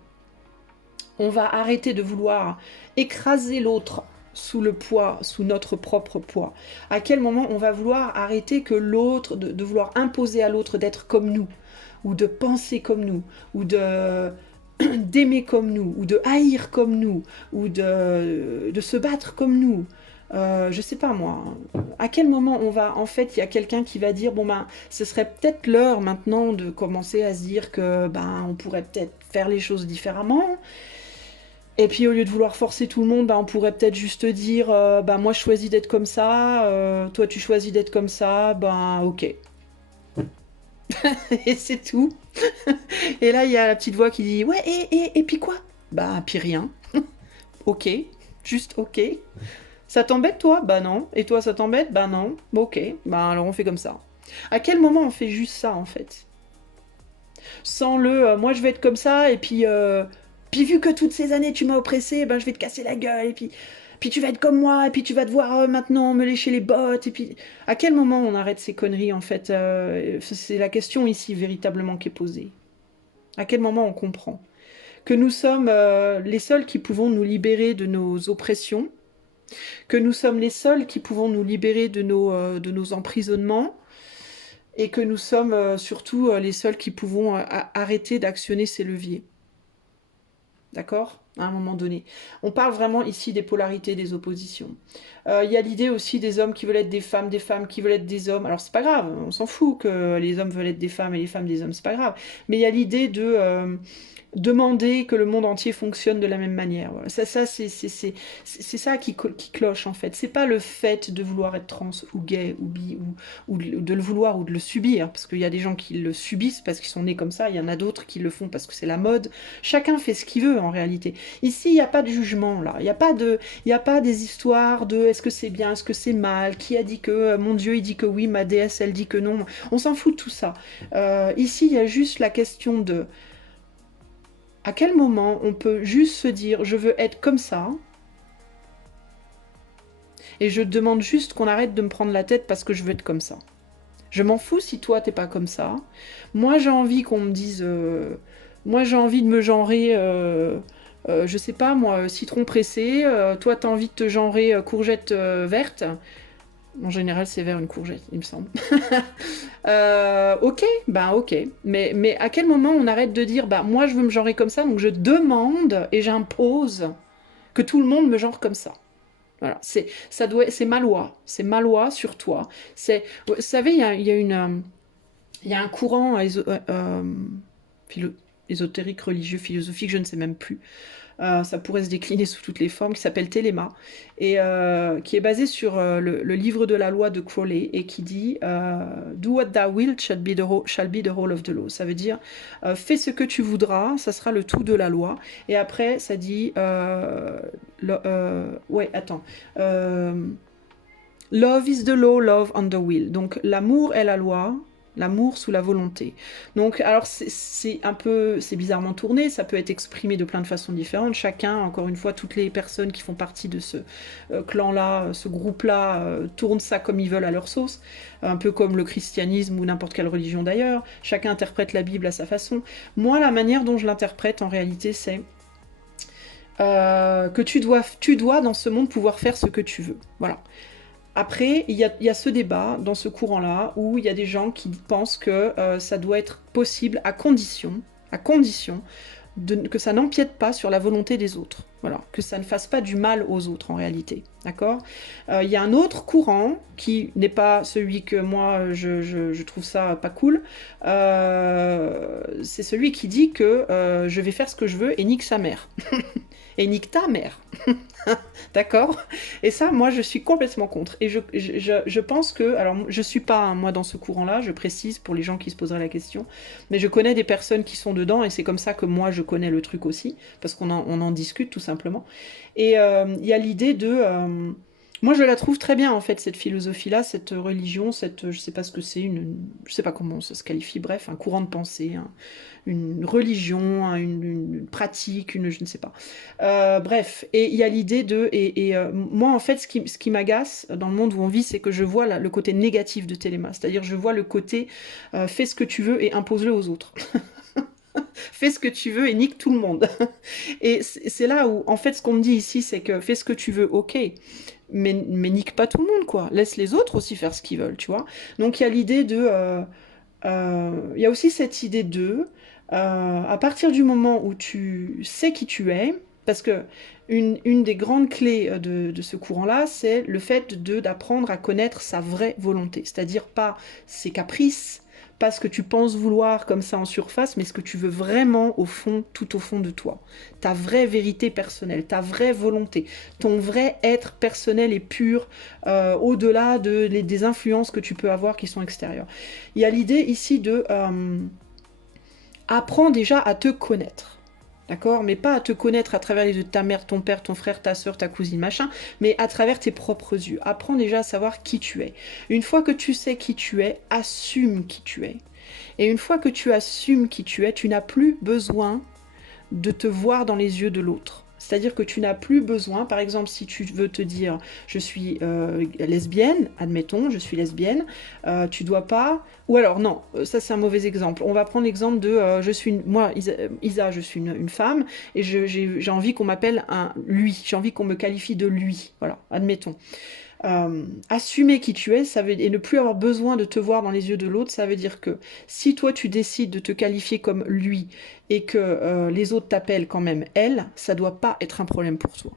on va arrêter de vouloir écraser l'autre sous le poids, sous notre propre poids. À quel moment on va vouloir arrêter que l'autre, de vouloir imposer à l'autre d'être comme nous, ou de penser comme nous, ou de d'aimer comme nous, ou de haïr comme nous, ou de se battre comme nous. Je sais pas moi, à quel moment on va, en fait, il y a quelqu'un qui va dire, bon ben, ce serait peut-être l'heure maintenant de commencer à se dire que, ben, on pourrait peut-être faire les choses différemment. Et puis au lieu de vouloir forcer tout le monde, ben, on pourrait peut-être juste dire, ben moi je choisis d'être comme ça, toi tu choisis d'être comme ça, ben ok. Et c'est tout. Et là il y a la petite voix qui dit, ouais, et puis quoi? Bah, puis rien. Ok, juste ok. Ça t'embête toi? Bah non. Et toi ça t'embête? Bah non. Bah, ok, bah alors on fait comme ça. À quel moment on fait juste ça en fait? Sans le moi je vais être comme ça, et puis vu que toutes ces années tu m'as oppressé, ben je vais te casser la gueule, et puis tu vas être comme moi, et puis tu vas devoir maintenant me lécher les bottes, et puis à quel moment on arrête ces conneries en fait? C'est la question ici véritablement qui est posée. À quel moment on comprend que nous sommes les seuls qui pouvons nous libérer de nos oppressions, que nous sommes les seuls qui pouvons nous libérer de nos emprisonnements, et que nous sommes surtout les seuls qui pouvons arrêter d'actionner ces leviers. D'accord? À un moment donné. On parle vraiment ici des polarités, des oppositions. Il y a l'idée aussi des hommes qui veulent être des femmes qui veulent être des hommes. Alors c'est pas grave, on s'en fout que les hommes veulent être des femmes et les femmes des hommes, c'est pas grave. Mais il y a l'idée de demander que le monde entier fonctionne de la même manière. Voilà. C'est ça qui cloche en fait. C'est pas le fait de vouloir être trans ou gay ou bi ou de le vouloir ou de le subir, parce qu'il y a des gens qui le subissent parce qu'ils sont nés comme ça, il y en a d'autres qui le font parce que c'est la mode. Chacun fait ce qu'il veut en réalité. Ici, il n'y a pas de jugement là. Il y a pas des histoires de est-ce que c'est bien, est-ce que c'est mal, qui a dit que mon Dieu il dit que oui, ma déesse elle dit que non. On s'en fout de tout ça. Ici, il y a juste la question de à quel moment on peut juste se dire je veux être comme ça, et je demande juste qu'on arrête de me prendre la tête parce que je veux être comme ça. Je m'en fous si toi t'es pas comme ça. Moi j'ai envie qu'on me dise moi j'ai envie de me genrer je sais pas moi, citron pressé, toi t'as envie de te genrer courgette verte. En général, c'est vert une courgette, il me semble. Ok, ben ok. Mais à quel moment on arrête de dire, bah moi je veux me genrer comme ça, donc je demande et j'impose que tout le monde me genre comme ça. Voilà, c'est ma loi sur toi. Vous savez, il y a un courant ésotérique, religieux, philosophique, je ne sais même plus, ça pourrait se décliner sous toutes les formes, qui s'appelle Téléma, et qui est basé sur le livre de la loi de Crowley, et qui dit Do what thou wilt shall be the whole of the law. Ça veut dire fais ce que tu voudras, ça sera le tout de la loi. Et après, ça dit ouais, attends. Love is the law, love on the will. Donc l'amour est la loi, l'amour sous la volonté. Donc alors c'est un peu, c'est bizarrement tourné, ça peut être exprimé de plein de façons différentes. Chacun, encore une fois, toutes les personnes qui font partie de ce clan-là, ce groupe-là, tournent ça comme ils veulent à leur sauce, un peu comme le christianisme ou n'importe quelle religion d'ailleurs. Chacun interprète la Bible à sa façon. Moi, la manière dont je l'interprète en réalité, c'est que tu dois dans ce monde pouvoir faire ce que tu veux. Voilà. Après, il y a ce débat dans ce courant-là où il y a des gens qui pensent que ça doit être possible à condition que ça n'empiète pas sur la volonté des autres. Voilà, que ça ne fasse pas du mal aux autres en réalité. D'accord? Il y a un autre courant qui n'est pas celui que moi je trouve ça pas cool. C'est celui qui dit que je vais faire ce que je veux et nique sa mère. Et nique ta mère. D'accord? Et ça, moi, je suis complètement contre. Et je pense que... Alors, je suis pas, hein, moi, dans ce courant-là, je précise pour les gens qui se poseraient la question, mais je connais des personnes qui sont dedans, et c'est comme ça que moi, je connais le truc aussi, parce qu'on en discute, tout simplement. Et il y a l'idée de... Moi, je la trouve très bien, en fait, cette philosophie-là, cette religion, je sais pas ce que c'est, je sais pas comment ça se qualifie, bref, un courant de pensée, une religion, une pratique, je ne sais pas. Bref, et il y a l'idée moi, en fait, ce qui m'agace dans le monde où on vit, c'est que je vois le côté négatif de Téléma, c'est-à-dire je vois le côté fais ce que tu veux et impose-le aux autres. Fais ce que tu veux et nique tout le monde. Et c'est là où, en fait, ce qu'on me dit ici, c'est que fais ce que tu veux, ok, mais nique pas tout le monde, quoi. Laisse les autres aussi faire ce qu'ils veulent, tu vois. Donc il y a l'idée il y a aussi cette idée à partir du moment où tu sais qui tu es, parce que une des grandes clés de ce courant-là, c'est le fait d'apprendre à connaître sa vraie volonté, c'est-à-dire pas ses caprices, pas ce que tu penses vouloir comme ça en surface, mais ce que tu veux vraiment au fond, tout au fond de toi. Ta vraie vérité personnelle, ta vraie volonté, ton vrai être personnel et pur, au-delà des influences que tu peux avoir qui sont extérieures. Il y a l'idée ici apprends déjà à te connaître. D'accord? Mais pas à te connaître à travers les yeux de ta mère, ton père, ton frère, ta soeur, ta cousine, machin, mais à travers tes propres yeux. Apprends déjà à savoir qui tu es. Une fois que tu sais qui tu es, assume qui tu es. Et une fois que tu assumes qui tu es, tu n'as plus besoin de te voir dans les yeux de l'autre. C'est-à-dire que tu n'as plus besoin, par exemple, si tu veux te dire je suis lesbienne, admettons, je suis lesbienne, tu dois pas. Ou alors, non, ça c'est un mauvais exemple. On va prendre l'exemple de moi, Isa, je suis une femme et j'ai envie qu'on m'appelle un lui, j'ai envie qu'on me qualifie de lui. Voilà, admettons. Assumer qui tu es, et ne plus avoir besoin de te voir dans les yeux de l'autre, ça veut dire que si toi tu décides de te qualifier comme lui et que les autres t'appellent quand même elle, ça doit pas être un problème pour toi.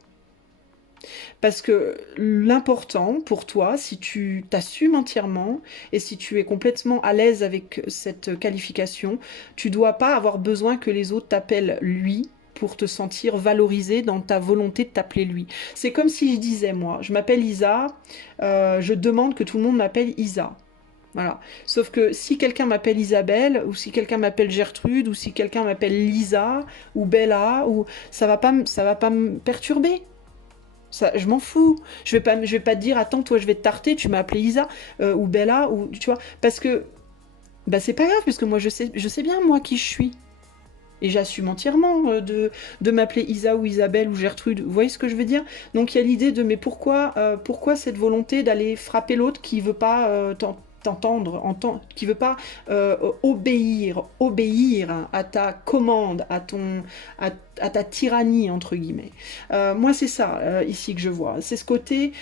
Parce que l'important pour toi, si tu t'assumes entièrement et si tu es complètement à l'aise avec cette qualification, tu dois pas avoir besoin que les autres t'appellent lui pour te sentir valorisé dans ta volonté de t'appeler lui. C'est comme si je disais, moi, je m'appelle Isa, je demande que tout le monde m'appelle Isa. Voilà. Sauf que si quelqu'un m'appelle Isabelle, ou si quelqu'un m'appelle Gertrude, ou si quelqu'un m'appelle Lisa, ou Bella, ou ça va pas me perturber. Ça, je m'en fous. Je vais pas te dire, attends, toi, je vais te tarter, tu m'as appelé Isa, ou Bella, ou tu vois. Parce que, bah, c'est pas grave, puisque moi, je sais bien, moi, qui je suis. Et j'assume entièrement de m'appeler Isa ou Isabelle ou Gertrude. Vous voyez ce que je veux dire? Donc il y a l'idée de, mais pourquoi cette volonté d'aller frapper l'autre qui veut pas qui veut pas obéir à ta commande, à ta tyrannie, entre guillemets. Moi, c'est ça, ici, que je vois. C'est ce côté,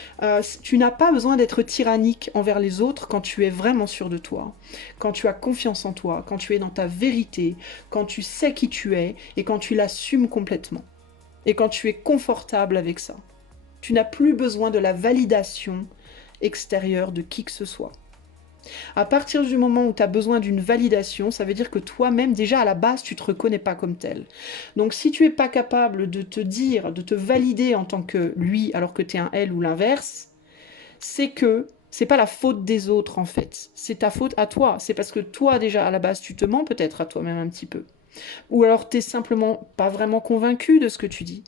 tu n'as pas besoin d'être tyrannique envers les autres quand tu es vraiment sûr de toi, quand tu as confiance en toi, quand tu es dans ta vérité, quand tu sais qui tu es et quand tu l'assumes complètement. Et quand tu es confortable avec ça. Tu n'as plus besoin de la validation extérieure de qui que ce soit. À partir du moment où tu as besoin d'une validation, ça veut dire que toi-même, déjà à la base, tu te reconnais pas comme tel. Donc si tu es pas capable de te dire, de te valider en tant que lui, alors que tu es un elle ou l'inverse, c'est que c'est pas la faute des autres en fait. C'est ta faute à toi. C'est parce que toi, déjà à la base, tu te mens peut-être à toi-même un petit peu. Ou alors t'es simplement pas vraiment convaincu de ce que tu dis.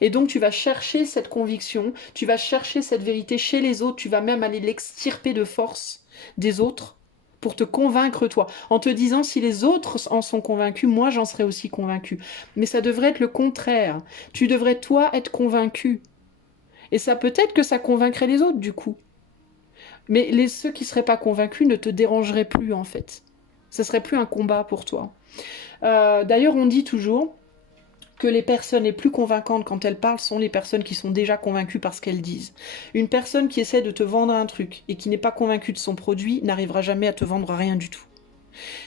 Et donc tu vas chercher cette conviction, tu vas chercher cette vérité chez les autres, tu vas même aller l'extirper de force des autres pour te convaincre toi, en te disant si les autres en sont convaincus, moi j'en serai aussi convaincu. Mais ça devrait être le contraire. Tu devrais toi être convaincu. Et ça peut-être que ça convaincrait les autres du coup. Mais ceux qui seraient pas convaincus ne te dérangeraient plus en fait. Ça serait plus un combat pour toi. D'ailleurs on dit toujours que les personnes les plus convaincantes quand elles parlent sont les personnes qui sont déjà convaincues par ce qu'elles disent. Une personne qui essaie de te vendre un truc et qui n'est pas convaincue de son produit n'arrivera jamais à te vendre rien du tout.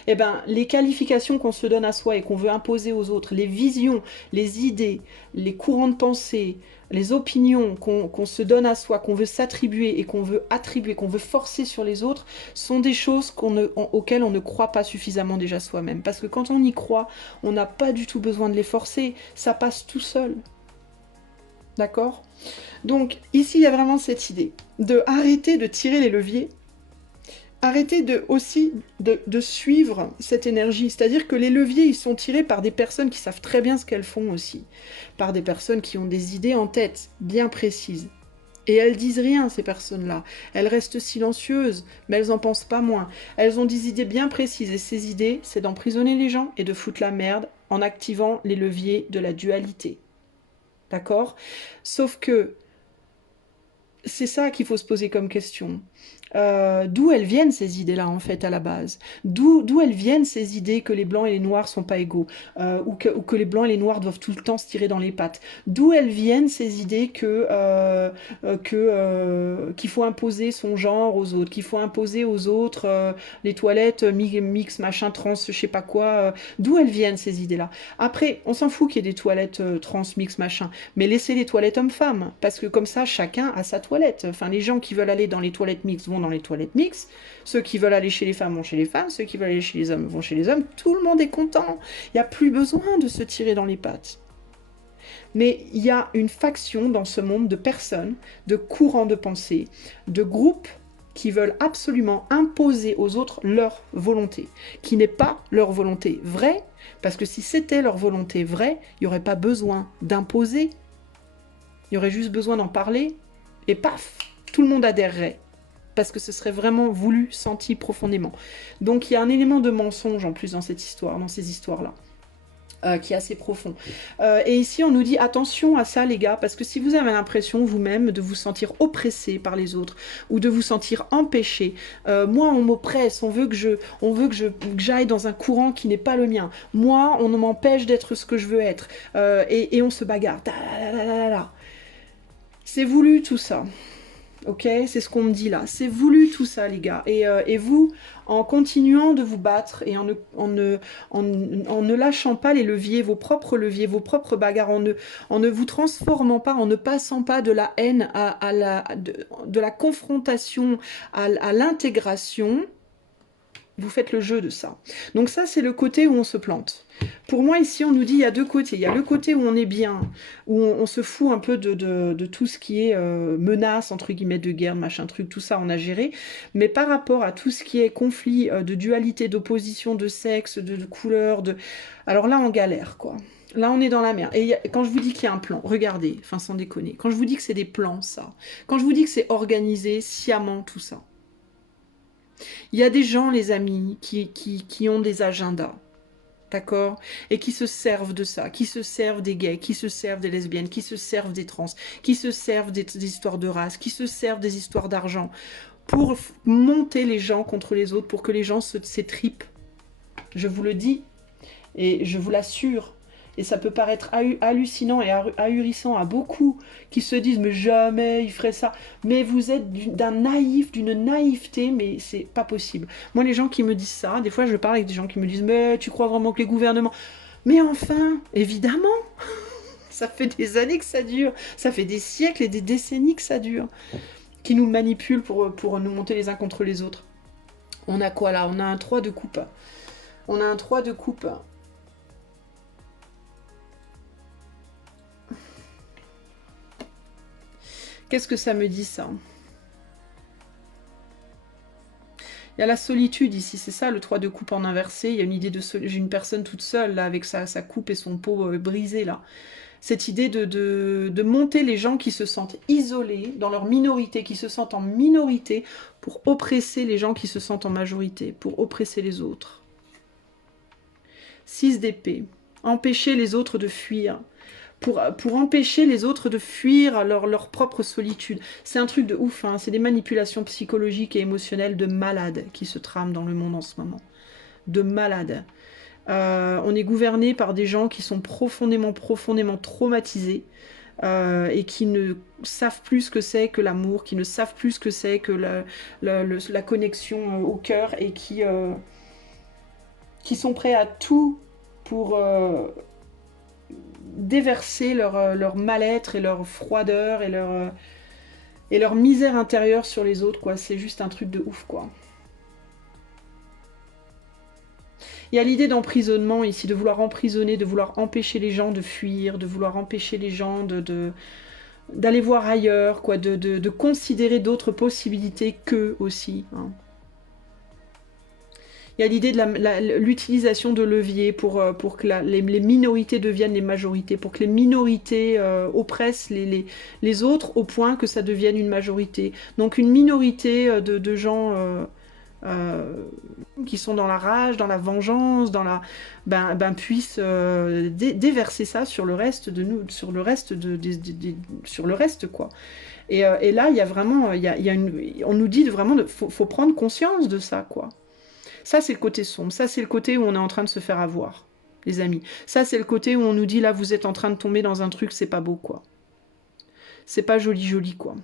Eh ben, les qualifications qu'on se donne à soi et qu'on veut imposer aux autres, les visions, les idées, les courants de pensée, les opinions qu'on se donne à soi, qu'on veut s'attribuer et qu'on veut attribuer, qu'on veut forcer sur les autres, sont des choses auxquelles on ne croit pas suffisamment déjà soi-même. Parce que quand on y croit, on n'a pas du tout besoin de les forcer, ça passe tout seul. D'accord? Donc ici, il y a vraiment cette idée de arrêter de tirer les leviers. Arrêtez aussi de suivre cette énergie. C'est-à-dire que les leviers, ils sont tirés par des personnes qui savent très bien ce qu'elles font aussi. Par des personnes qui ont des idées en tête bien précises. Et elles disent rien, ces personnes-là. Elles restent silencieuses, mais elles en pensent pas moins. Elles ont des idées bien précises, et ces idées, c'est d'emprisonner les gens et de foutre la merde en activant les leviers de la dualité. D'accord? Sauf que c'est ça qu'il faut se poser comme question. D'où elles viennent ces idées-là, en fait, à la base? D'où elles viennent ces idées que les blancs et les noirs sont pas égaux, ou que les blancs et les noirs doivent tout le temps se tirer dans les pattes? D'où elles viennent ces idées qu'il faut imposer son genre aux autres, qu'il faut imposer aux autres les toilettes mix, machin, trans, je sais pas quoi? D'où elles viennent ces idées-là? Après, on s'en fout qu'il y ait des toilettes trans, mix, machin, mais laissez les toilettes hommes-femmes, parce que comme ça, chacun a sa toilette. Enfin, les gens qui veulent aller dans les toilettes mixtes vont dans les toilettes mixtes, ceux qui veulent aller chez les femmes vont chez les femmes, ceux qui veulent aller chez les hommes vont chez les hommes, tout le monde est content. Il n'y a plus besoin de se tirer dans les pattes. Mais il y a une faction dans ce monde de personnes, de courants de pensée, de groupes qui veulent absolument imposer aux autres leur volonté, qui n'est pas leur volonté vraie, parce que si c'était leur volonté vraie, il n'y aurait pas besoin d'imposer, il y aurait juste besoin d'en parler, et paf, tout le monde adhérerait, parce que ce serait vraiment voulu, senti profondément. Donc il y a un élément de mensonge en plus dans cette histoire, dans ces histoires-là. Qui est assez profond. Et ici, on nous dit attention à ça, les gars, parce que si vous avez l'impression vous-même de vous sentir oppressé par les autres ou de vous sentir empêché, moi, on m'oppresse, on veut que j'aille dans un courant qui n'est pas le mien. Moi, on m'empêche d'être ce que je veux être. Et on se bagarre. C'est voulu tout ça. Ok, c'est ce qu'on me dit là. C'est voulu tout ça, les gars. Et vous, en continuant de vous battre et en ne lâchant pas les leviers, vos propres bagarres, en ne vous transformant pas, en ne passant pas de la haine de la confrontation à l'intégration, vous faites le jeu de ça. Donc ça, c'est le côté où on se plante. Pour moi, ici, on nous dit il y a deux côtés. Il y a le côté où on est bien, où on se fout un peu de tout ce qui est menace, entre guillemets, de guerre, machin truc, tout ça, on a géré. Mais par rapport à tout ce qui est conflit de dualité, d'opposition, de sexe, de couleur, alors là, on galère, quoi. Là, on est dans la mer. Et quand je vous dis qu'il y a un plan, regardez, enfin sans déconner, quand je vous dis que c'est des plans, ça, quand je vous dis que c'est organisé, sciemment, tout ça, il y a des gens, les amis, qui ont des agendas, d'accord? Et qui se servent de ça, qui se servent des gays, qui se servent des lesbiennes, qui se servent des trans, qui se servent des histoires de race, qui se servent des histoires d'argent, pour monter les gens contre les autres, pour que les gens s'étripent. Je vous le dis, et je vous l'assure. Et ça peut paraître hallucinant et ahurissant à beaucoup qui se disent mais jamais il ferait ça. Mais vous êtes d'une naïveté, mais c'est pas possible. Moi, les gens qui me disent ça, des fois je parle avec des gens qui me disent mais tu crois vraiment que les gouvernements... Mais enfin, évidemment, ça fait des années que ça dure, ça fait des siècles et des décennies que ça dure, qui nous manipulent pour nous monter les uns contre les autres. On a quoi là? On a un 3 de coupe. On a un 3 de coupe. Qu'est-ce que ça me dit, ça? Il y a la solitude ici, c'est ça, le 3 de coupe en inversé. Il y a une idée de solitude. J'ai une personne toute seule, là, avec sa coupe et son pot brisé, là. Cette idée de monter les gens qui se sentent isolés, dans leur minorité, qui se sentent en minorité, pour oppresser les gens qui se sentent en majorité, pour oppresser les autres. 6 d'épée. Empêcher les autres de fuir. Pour empêcher les autres de fuir leur propre solitude. C'est un truc de ouf, hein. C'est des manipulations psychologiques et émotionnelles de malades qui se trament dans le monde en ce moment. De malades. On est gouverné par des gens qui sont profondément traumatisés et qui ne savent plus ce que c'est que l'amour, qui ne savent plus ce que c'est que la connexion au cœur et qui sont prêts à tout pour... déverser leur mal-être et leur froideur et leur misère intérieure sur les autres, quoi. C'est juste un truc de ouf, quoi. Il y a l'idée d'emprisonnement ici, de vouloir emprisonner, de vouloir empêcher les gens de fuir, de vouloir empêcher les gens d'aller voir ailleurs, quoi, de considérer d'autres possibilités qu'eux aussi, hein. Il y a l'idée de l'utilisation de leviers pour que les minorités deviennent les majorités, pour que les minorités oppressent les autres au point que ça devienne une majorité. Donc une minorité de gens euh, qui sont dans la rage, dans la vengeance, puissent déverser ça sur le reste de nous, sur le reste sur le reste quoi. Et là, il y a vraiment, on nous dit vraiment, faut prendre conscience de ça, quoi. Ça, c'est le côté sombre. Ça, c'est le côté où on est en train de se faire avoir, les amis. Ça, c'est le côté où on nous dit, là, vous êtes en train de tomber dans un truc, c'est pas beau, quoi. C'est pas joli, joli, quoi.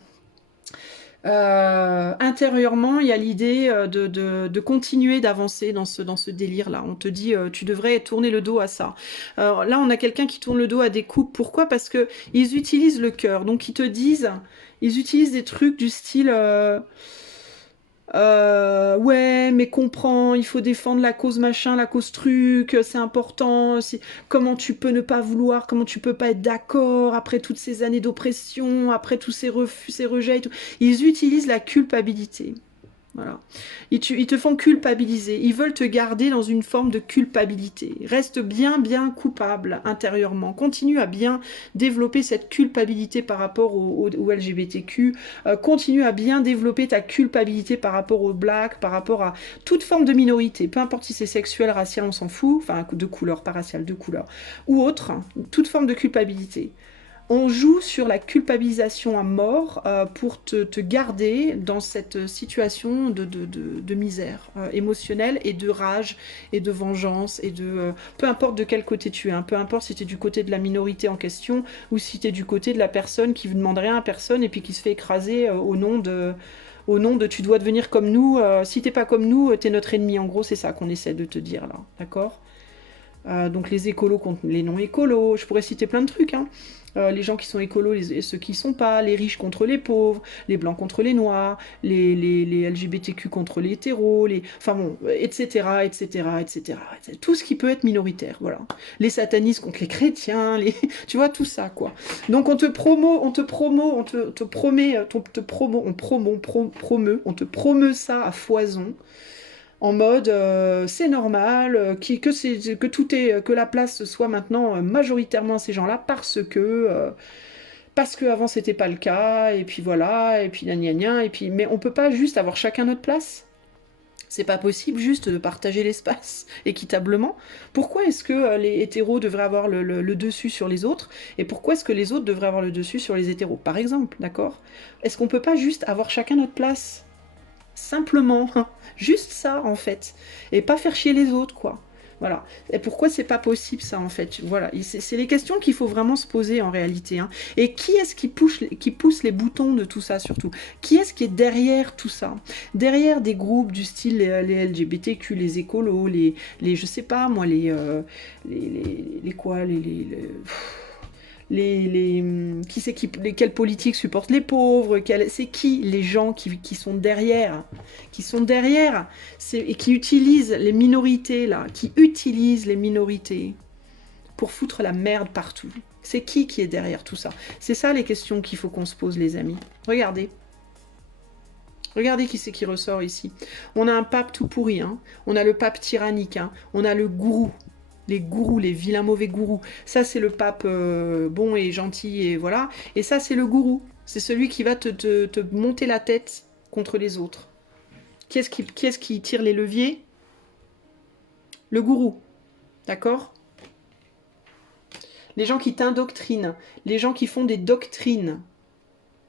Intérieurement, il y a l'idée de continuer d'avancer dans ce délire-là. On te dit, tu devrais tourner le dos à ça. Là, on a quelqu'un qui tourne le dos à des couples. Pourquoi? Parce que ils utilisent le cœur. Donc, ils utilisent des trucs du style... ouais, mais comprends, il faut défendre la cause machin, la cause truc, c'est important. Comment tu peux ne pas vouloir, comment tu peux pas être d'accord après toutes ces années d'oppression, après tous ces refus, ces rejets et tout. Ils utilisent la culpabilité. Voilà. Ils te font culpabiliser. Ils veulent te garder dans une forme de culpabilité. Reste bien, bien coupable intérieurement. Continue à bien développer cette culpabilité par rapport au LGBTQ. Continue à bien développer ta culpabilité par rapport aux blacks, par rapport à toute forme de minorité. Peu importe si c'est sexuel, racial, on s'en fout. Enfin, de couleur, pas racial, de couleur. Ou autre. Toute forme de culpabilité. On joue sur la culpabilisation à mort pour te garder dans cette situation de misère émotionnelle et de rage et de vengeance et peu importe de quel côté tu es, hein, peu importe si tu es du côté de la minorité en question ou si tu es du côté de la personne qui ne demande rien à personne et puis qui se fait écraser au nom de tu dois devenir comme nous, si t'es pas comme nous, t'es notre ennemi. En gros, c'est ça qu'on essaie de te dire là, d'accord? Donc les écolos contre les non-écolos, je pourrais citer plein de trucs, hein. Les gens qui sont écolos et ceux qui ne sont pas, les riches contre les pauvres, les blancs contre les noirs, les LGBTQ contre les hétéros, enfin bon, etc., etc., etc. Tout ce qui peut être minoritaire, voilà. Les satanistes contre les chrétiens, tu vois, tout ça, quoi. Donc on te promeut, on te promet, on te promeut ça à foison en mode c'est normal, que la place soit maintenant majoritairement à ces gens-là parce que avant c'était pas le cas, et puis voilà, et puis gna gna, et puis mais on peut pas juste avoir chacun notre place. C'est pas possible juste de partager l'espace équitablement. Pourquoi est-ce que les hétéros devraient avoir le dessus sur les autres et pourquoi est-ce que les autres devraient avoir le dessus sur les hétéros, par exemple, d'accord? Est-ce qu'on peut pas juste avoir chacun notre place? Simplement, juste ça en fait, et pas faire chier les autres quoi. Voilà. Et pourquoi c'est pas possible ça en fait? Voilà. C'est les questions qu'il faut vraiment se poser en réalité. Hein. Et qui est-ce qui pousse les boutons de tout ça surtout? Qui est-ce qui est derrière tout ça? Derrière des groupes du style les LGBTQ, les écolos, je sais pas moi, qui c'est quelles politiques supportent les pauvres, c'est qui les gens qui sont derrière, et qui utilisent les minorités là, qui utilisent les minorités pour foutre la merde partout. C'est qui est derrière tout ça? C'est ça les questions qu'il faut qu'on se pose les amis. Regardez. Regardez qui c'est qui ressort ici. On a un pape tout pourri, hein. On a le pape tyrannique, hein. On a le gourou. Les gourous, les vilains mauvais gourous. Ça, c'est le pape bon et gentil, et voilà. Et ça, c'est le gourou. C'est celui qui va te monter la tête contre les autres. Qui est-ce qui tire les leviers? Le gourou. D'accord? Les gens qui t'indoctrinent. Les gens qui font des doctrines.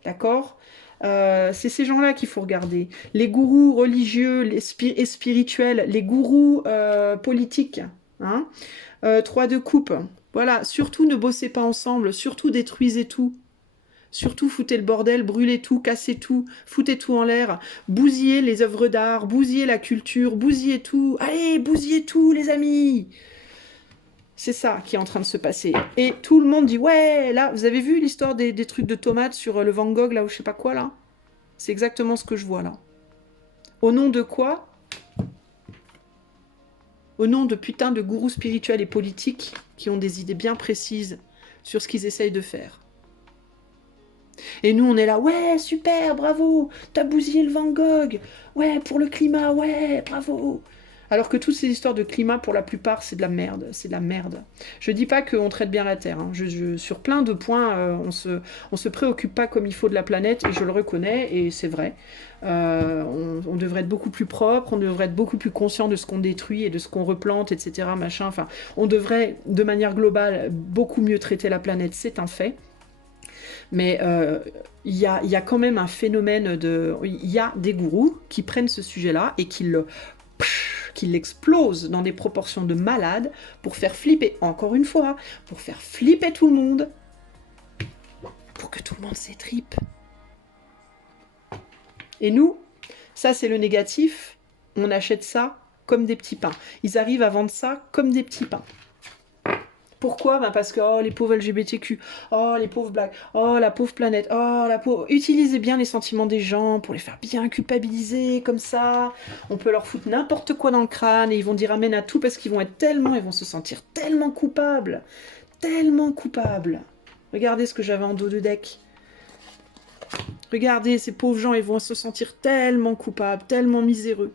D'accord? C'est ces gens-là qu'il faut regarder. Les gourous religieux et spirituels. Les gourous politiques. Hein, 3 de coupe. Voilà, surtout ne bossez pas ensemble, surtout détruisez tout. Surtout foutez le bordel, brûlez tout, cassez tout, foutez tout en l'air, bousillez les œuvres d'art, bousillez la culture, bousillez tout. Allez, bousillez tout les amis. C'est ça qui est en train de se passer. Et tout le monde dit, ouais, là, vous avez vu l'histoire des trucs de tomates sur le Van Gogh, là, ou je sais pas quoi, là? C'est exactement ce que je vois, là. Au nom de quoi? Au nom de putain de gourous spirituels et politiques qui ont des idées bien précises sur ce qu'ils essayent de faire. Et nous, on est là, ouais, super, bravo, t'as bousillé le Van Gogh, ouais, pour le climat, ouais, bravo. Alors que toutes ces histoires de climat, pour la plupart, c'est de la merde. C'est de la merde. Je dis pas qu'on traite bien la Terre. Hein. Sur plein de points, on se préoccupe pas comme il faut de la planète, et je le reconnais, et c'est vrai. On devrait être beaucoup plus propre, on devrait être beaucoup plus conscient de ce qu'on détruit et de ce qu'on replante, etc. Machin. Enfin, on devrait, de manière globale, beaucoup mieux traiter la planète, c'est un fait. Mais il y a quand même un phénomène de... Il y a des gourous qui prennent ce sujet-là et qui l'explosent dans des proportions de malades pour faire flipper, encore une fois, pour faire flipper tout le monde, pour que tout le monde s'étripe. Et nous, ça c'est le négatif, on achète ça comme des petits pains. Ils arrivent à vendre ça comme des petits pains. Pourquoi? Ben parce que oh, les pauvres LGBTQ, oh les pauvres blagues, oh la pauvre planète, oh la pauvre... Utilisez bien les sentiments des gens pour les faire bien culpabiliser, comme ça. On peut leur foutre n'importe quoi dans le crâne et ils vont dire amen à tout parce qu'ils vont être tellement, ils vont se sentir tellement coupables. Tellement coupables. Regardez ce que j'avais en dos de deck. Regardez, ces pauvres gens, ils vont se sentir tellement coupables, tellement miséreux.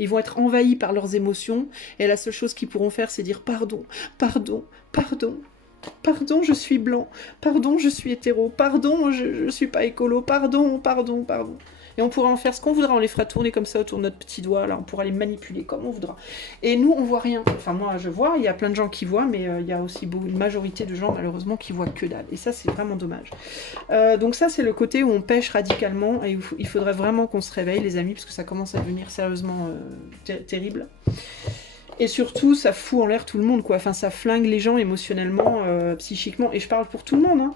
Ils vont être envahis par leurs émotions, et la seule chose qu'ils pourront faire, c'est dire pardon, pardon, pardon, pardon, je suis blanc, pardon, je suis hétéro, pardon, je suis pas écolo, pardon, pardon, pardon. Et on pourra en faire ce qu'on voudra, on les fera tourner comme ça autour de notre petit doigt, là, on pourra les manipuler comme on voudra. Et nous, on voit rien. Enfin, moi, je vois, il y a plein de gens qui voient, mais il y a aussi une majorité de gens, malheureusement, qui voient que dalle. Et ça, c'est vraiment dommage. Donc ça, c'est le côté où on pêche radicalement, et il faudrait vraiment qu'on se réveille, les amis, parce que ça commence à devenir sérieusement terrible. Et surtout, ça fout en l'air tout le monde, quoi. Enfin, ça flingue les gens émotionnellement, psychiquement, et je parle pour tout le monde, hein.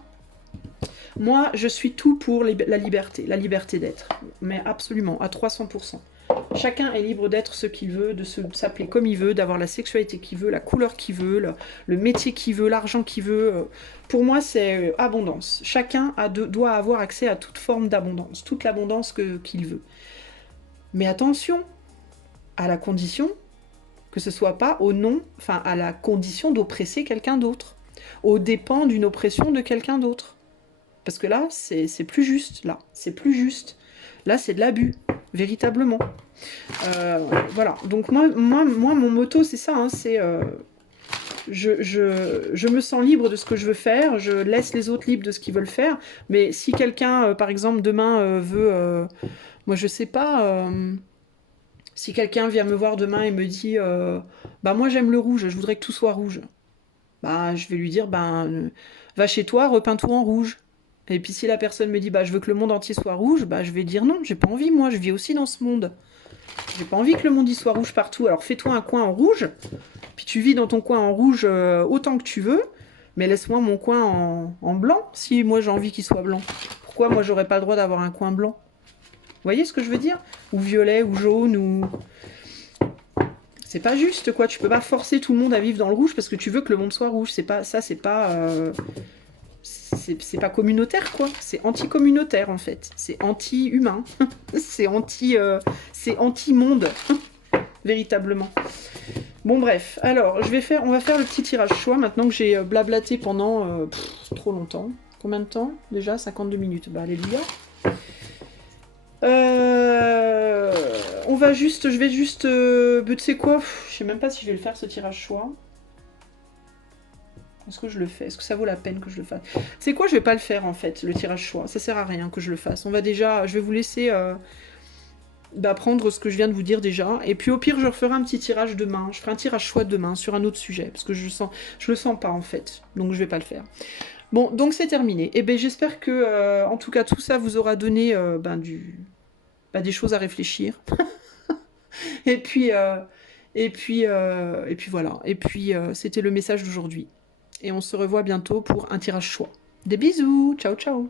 Moi, je suis tout pour la liberté d'être, mais absolument, à 300%. Chacun est libre d'être ce qu'il veut, de s'appeler comme il veut, d'avoir la sexualité qu'il veut, la couleur qu'il veut, le métier qu'il veut, l'argent qu'il veut. Pour moi, c'est abondance. Chacun doit avoir accès à toute forme d'abondance, toute l'abondance qu'il veut. Mais attention, à la condition que ce soit pas à la condition d'oppresser quelqu'un d'autre, aux dépens d'une oppression de quelqu'un d'autre. Parce que là, c'est plus juste, là. C'est plus juste. Là, c'est de l'abus, véritablement. Voilà. Donc moi, mon motto, c'est ça, hein, c'est... je me sens libre de ce que je veux faire, je laisse les autres libres de ce qu'ils veulent faire, mais si quelqu'un, par exemple, demain veut... moi, je sais pas... si quelqu'un vient me voir demain et me dit bah moi j'aime le rouge, je voudrais que tout soit rouge. Bah je vais lui dire va chez toi, repeins tout en rouge. Et puis si la personne me dit bah je veux que le monde entier soit rouge, bah je vais dire non, j'ai pas envie, moi je vis aussi dans ce monde. J'ai pas envie que le monde y soit rouge partout. Alors fais-toi un coin en rouge, puis tu vis dans ton coin en rouge autant que tu veux, mais laisse-moi mon coin en blanc si moi j'ai envie qu'il soit blanc. Pourquoi moi j'aurais pas le droit d'avoir un coin blanc? Vous voyez ce que je veux dire? Ou violet, ou jaune, ou... C'est pas juste, quoi. Tu peux pas forcer tout le monde à vivre dans le rouge parce que tu veux que le monde soit rouge. C'est pas... Ça, c'est pas... c'est pas communautaire, quoi. C'est anti-communautaire, en fait. C'est anti-humain. C'est anti-monde. Véritablement. Bon, bref. Alors, on va faire le petit tirage choix maintenant que j'ai blablaté pendant trop longtemps. Combien de temps? Déjà 52 minutes. Bah, alléluia. Je vais juste... tu sais quoi? Je sais même pas si je vais le faire, ce tirage choix. Est-ce que je le fais? Est-ce que ça vaut la peine que je le fasse? C'est quoi? Je vais pas le faire, en fait, le tirage choix. Ça sert à rien que je le fasse. On va déjà... Je vais vous laisser prendre ce que je viens de vous dire déjà. Et puis, au pire, je referai un petit tirage demain. Je ferai un tirage choix demain sur un autre sujet. Parce que je le sens pas, en fait. Donc, je vais pas le faire. Bon, donc c'est terminé. Et ben j'espère que, en tout cas, tout ça vous aura donné des choses à réfléchir. et puis voilà. Et puis c'était le message d'aujourd'hui. Et on se revoit bientôt pour un tirage choix. Des bisous, ciao ciao.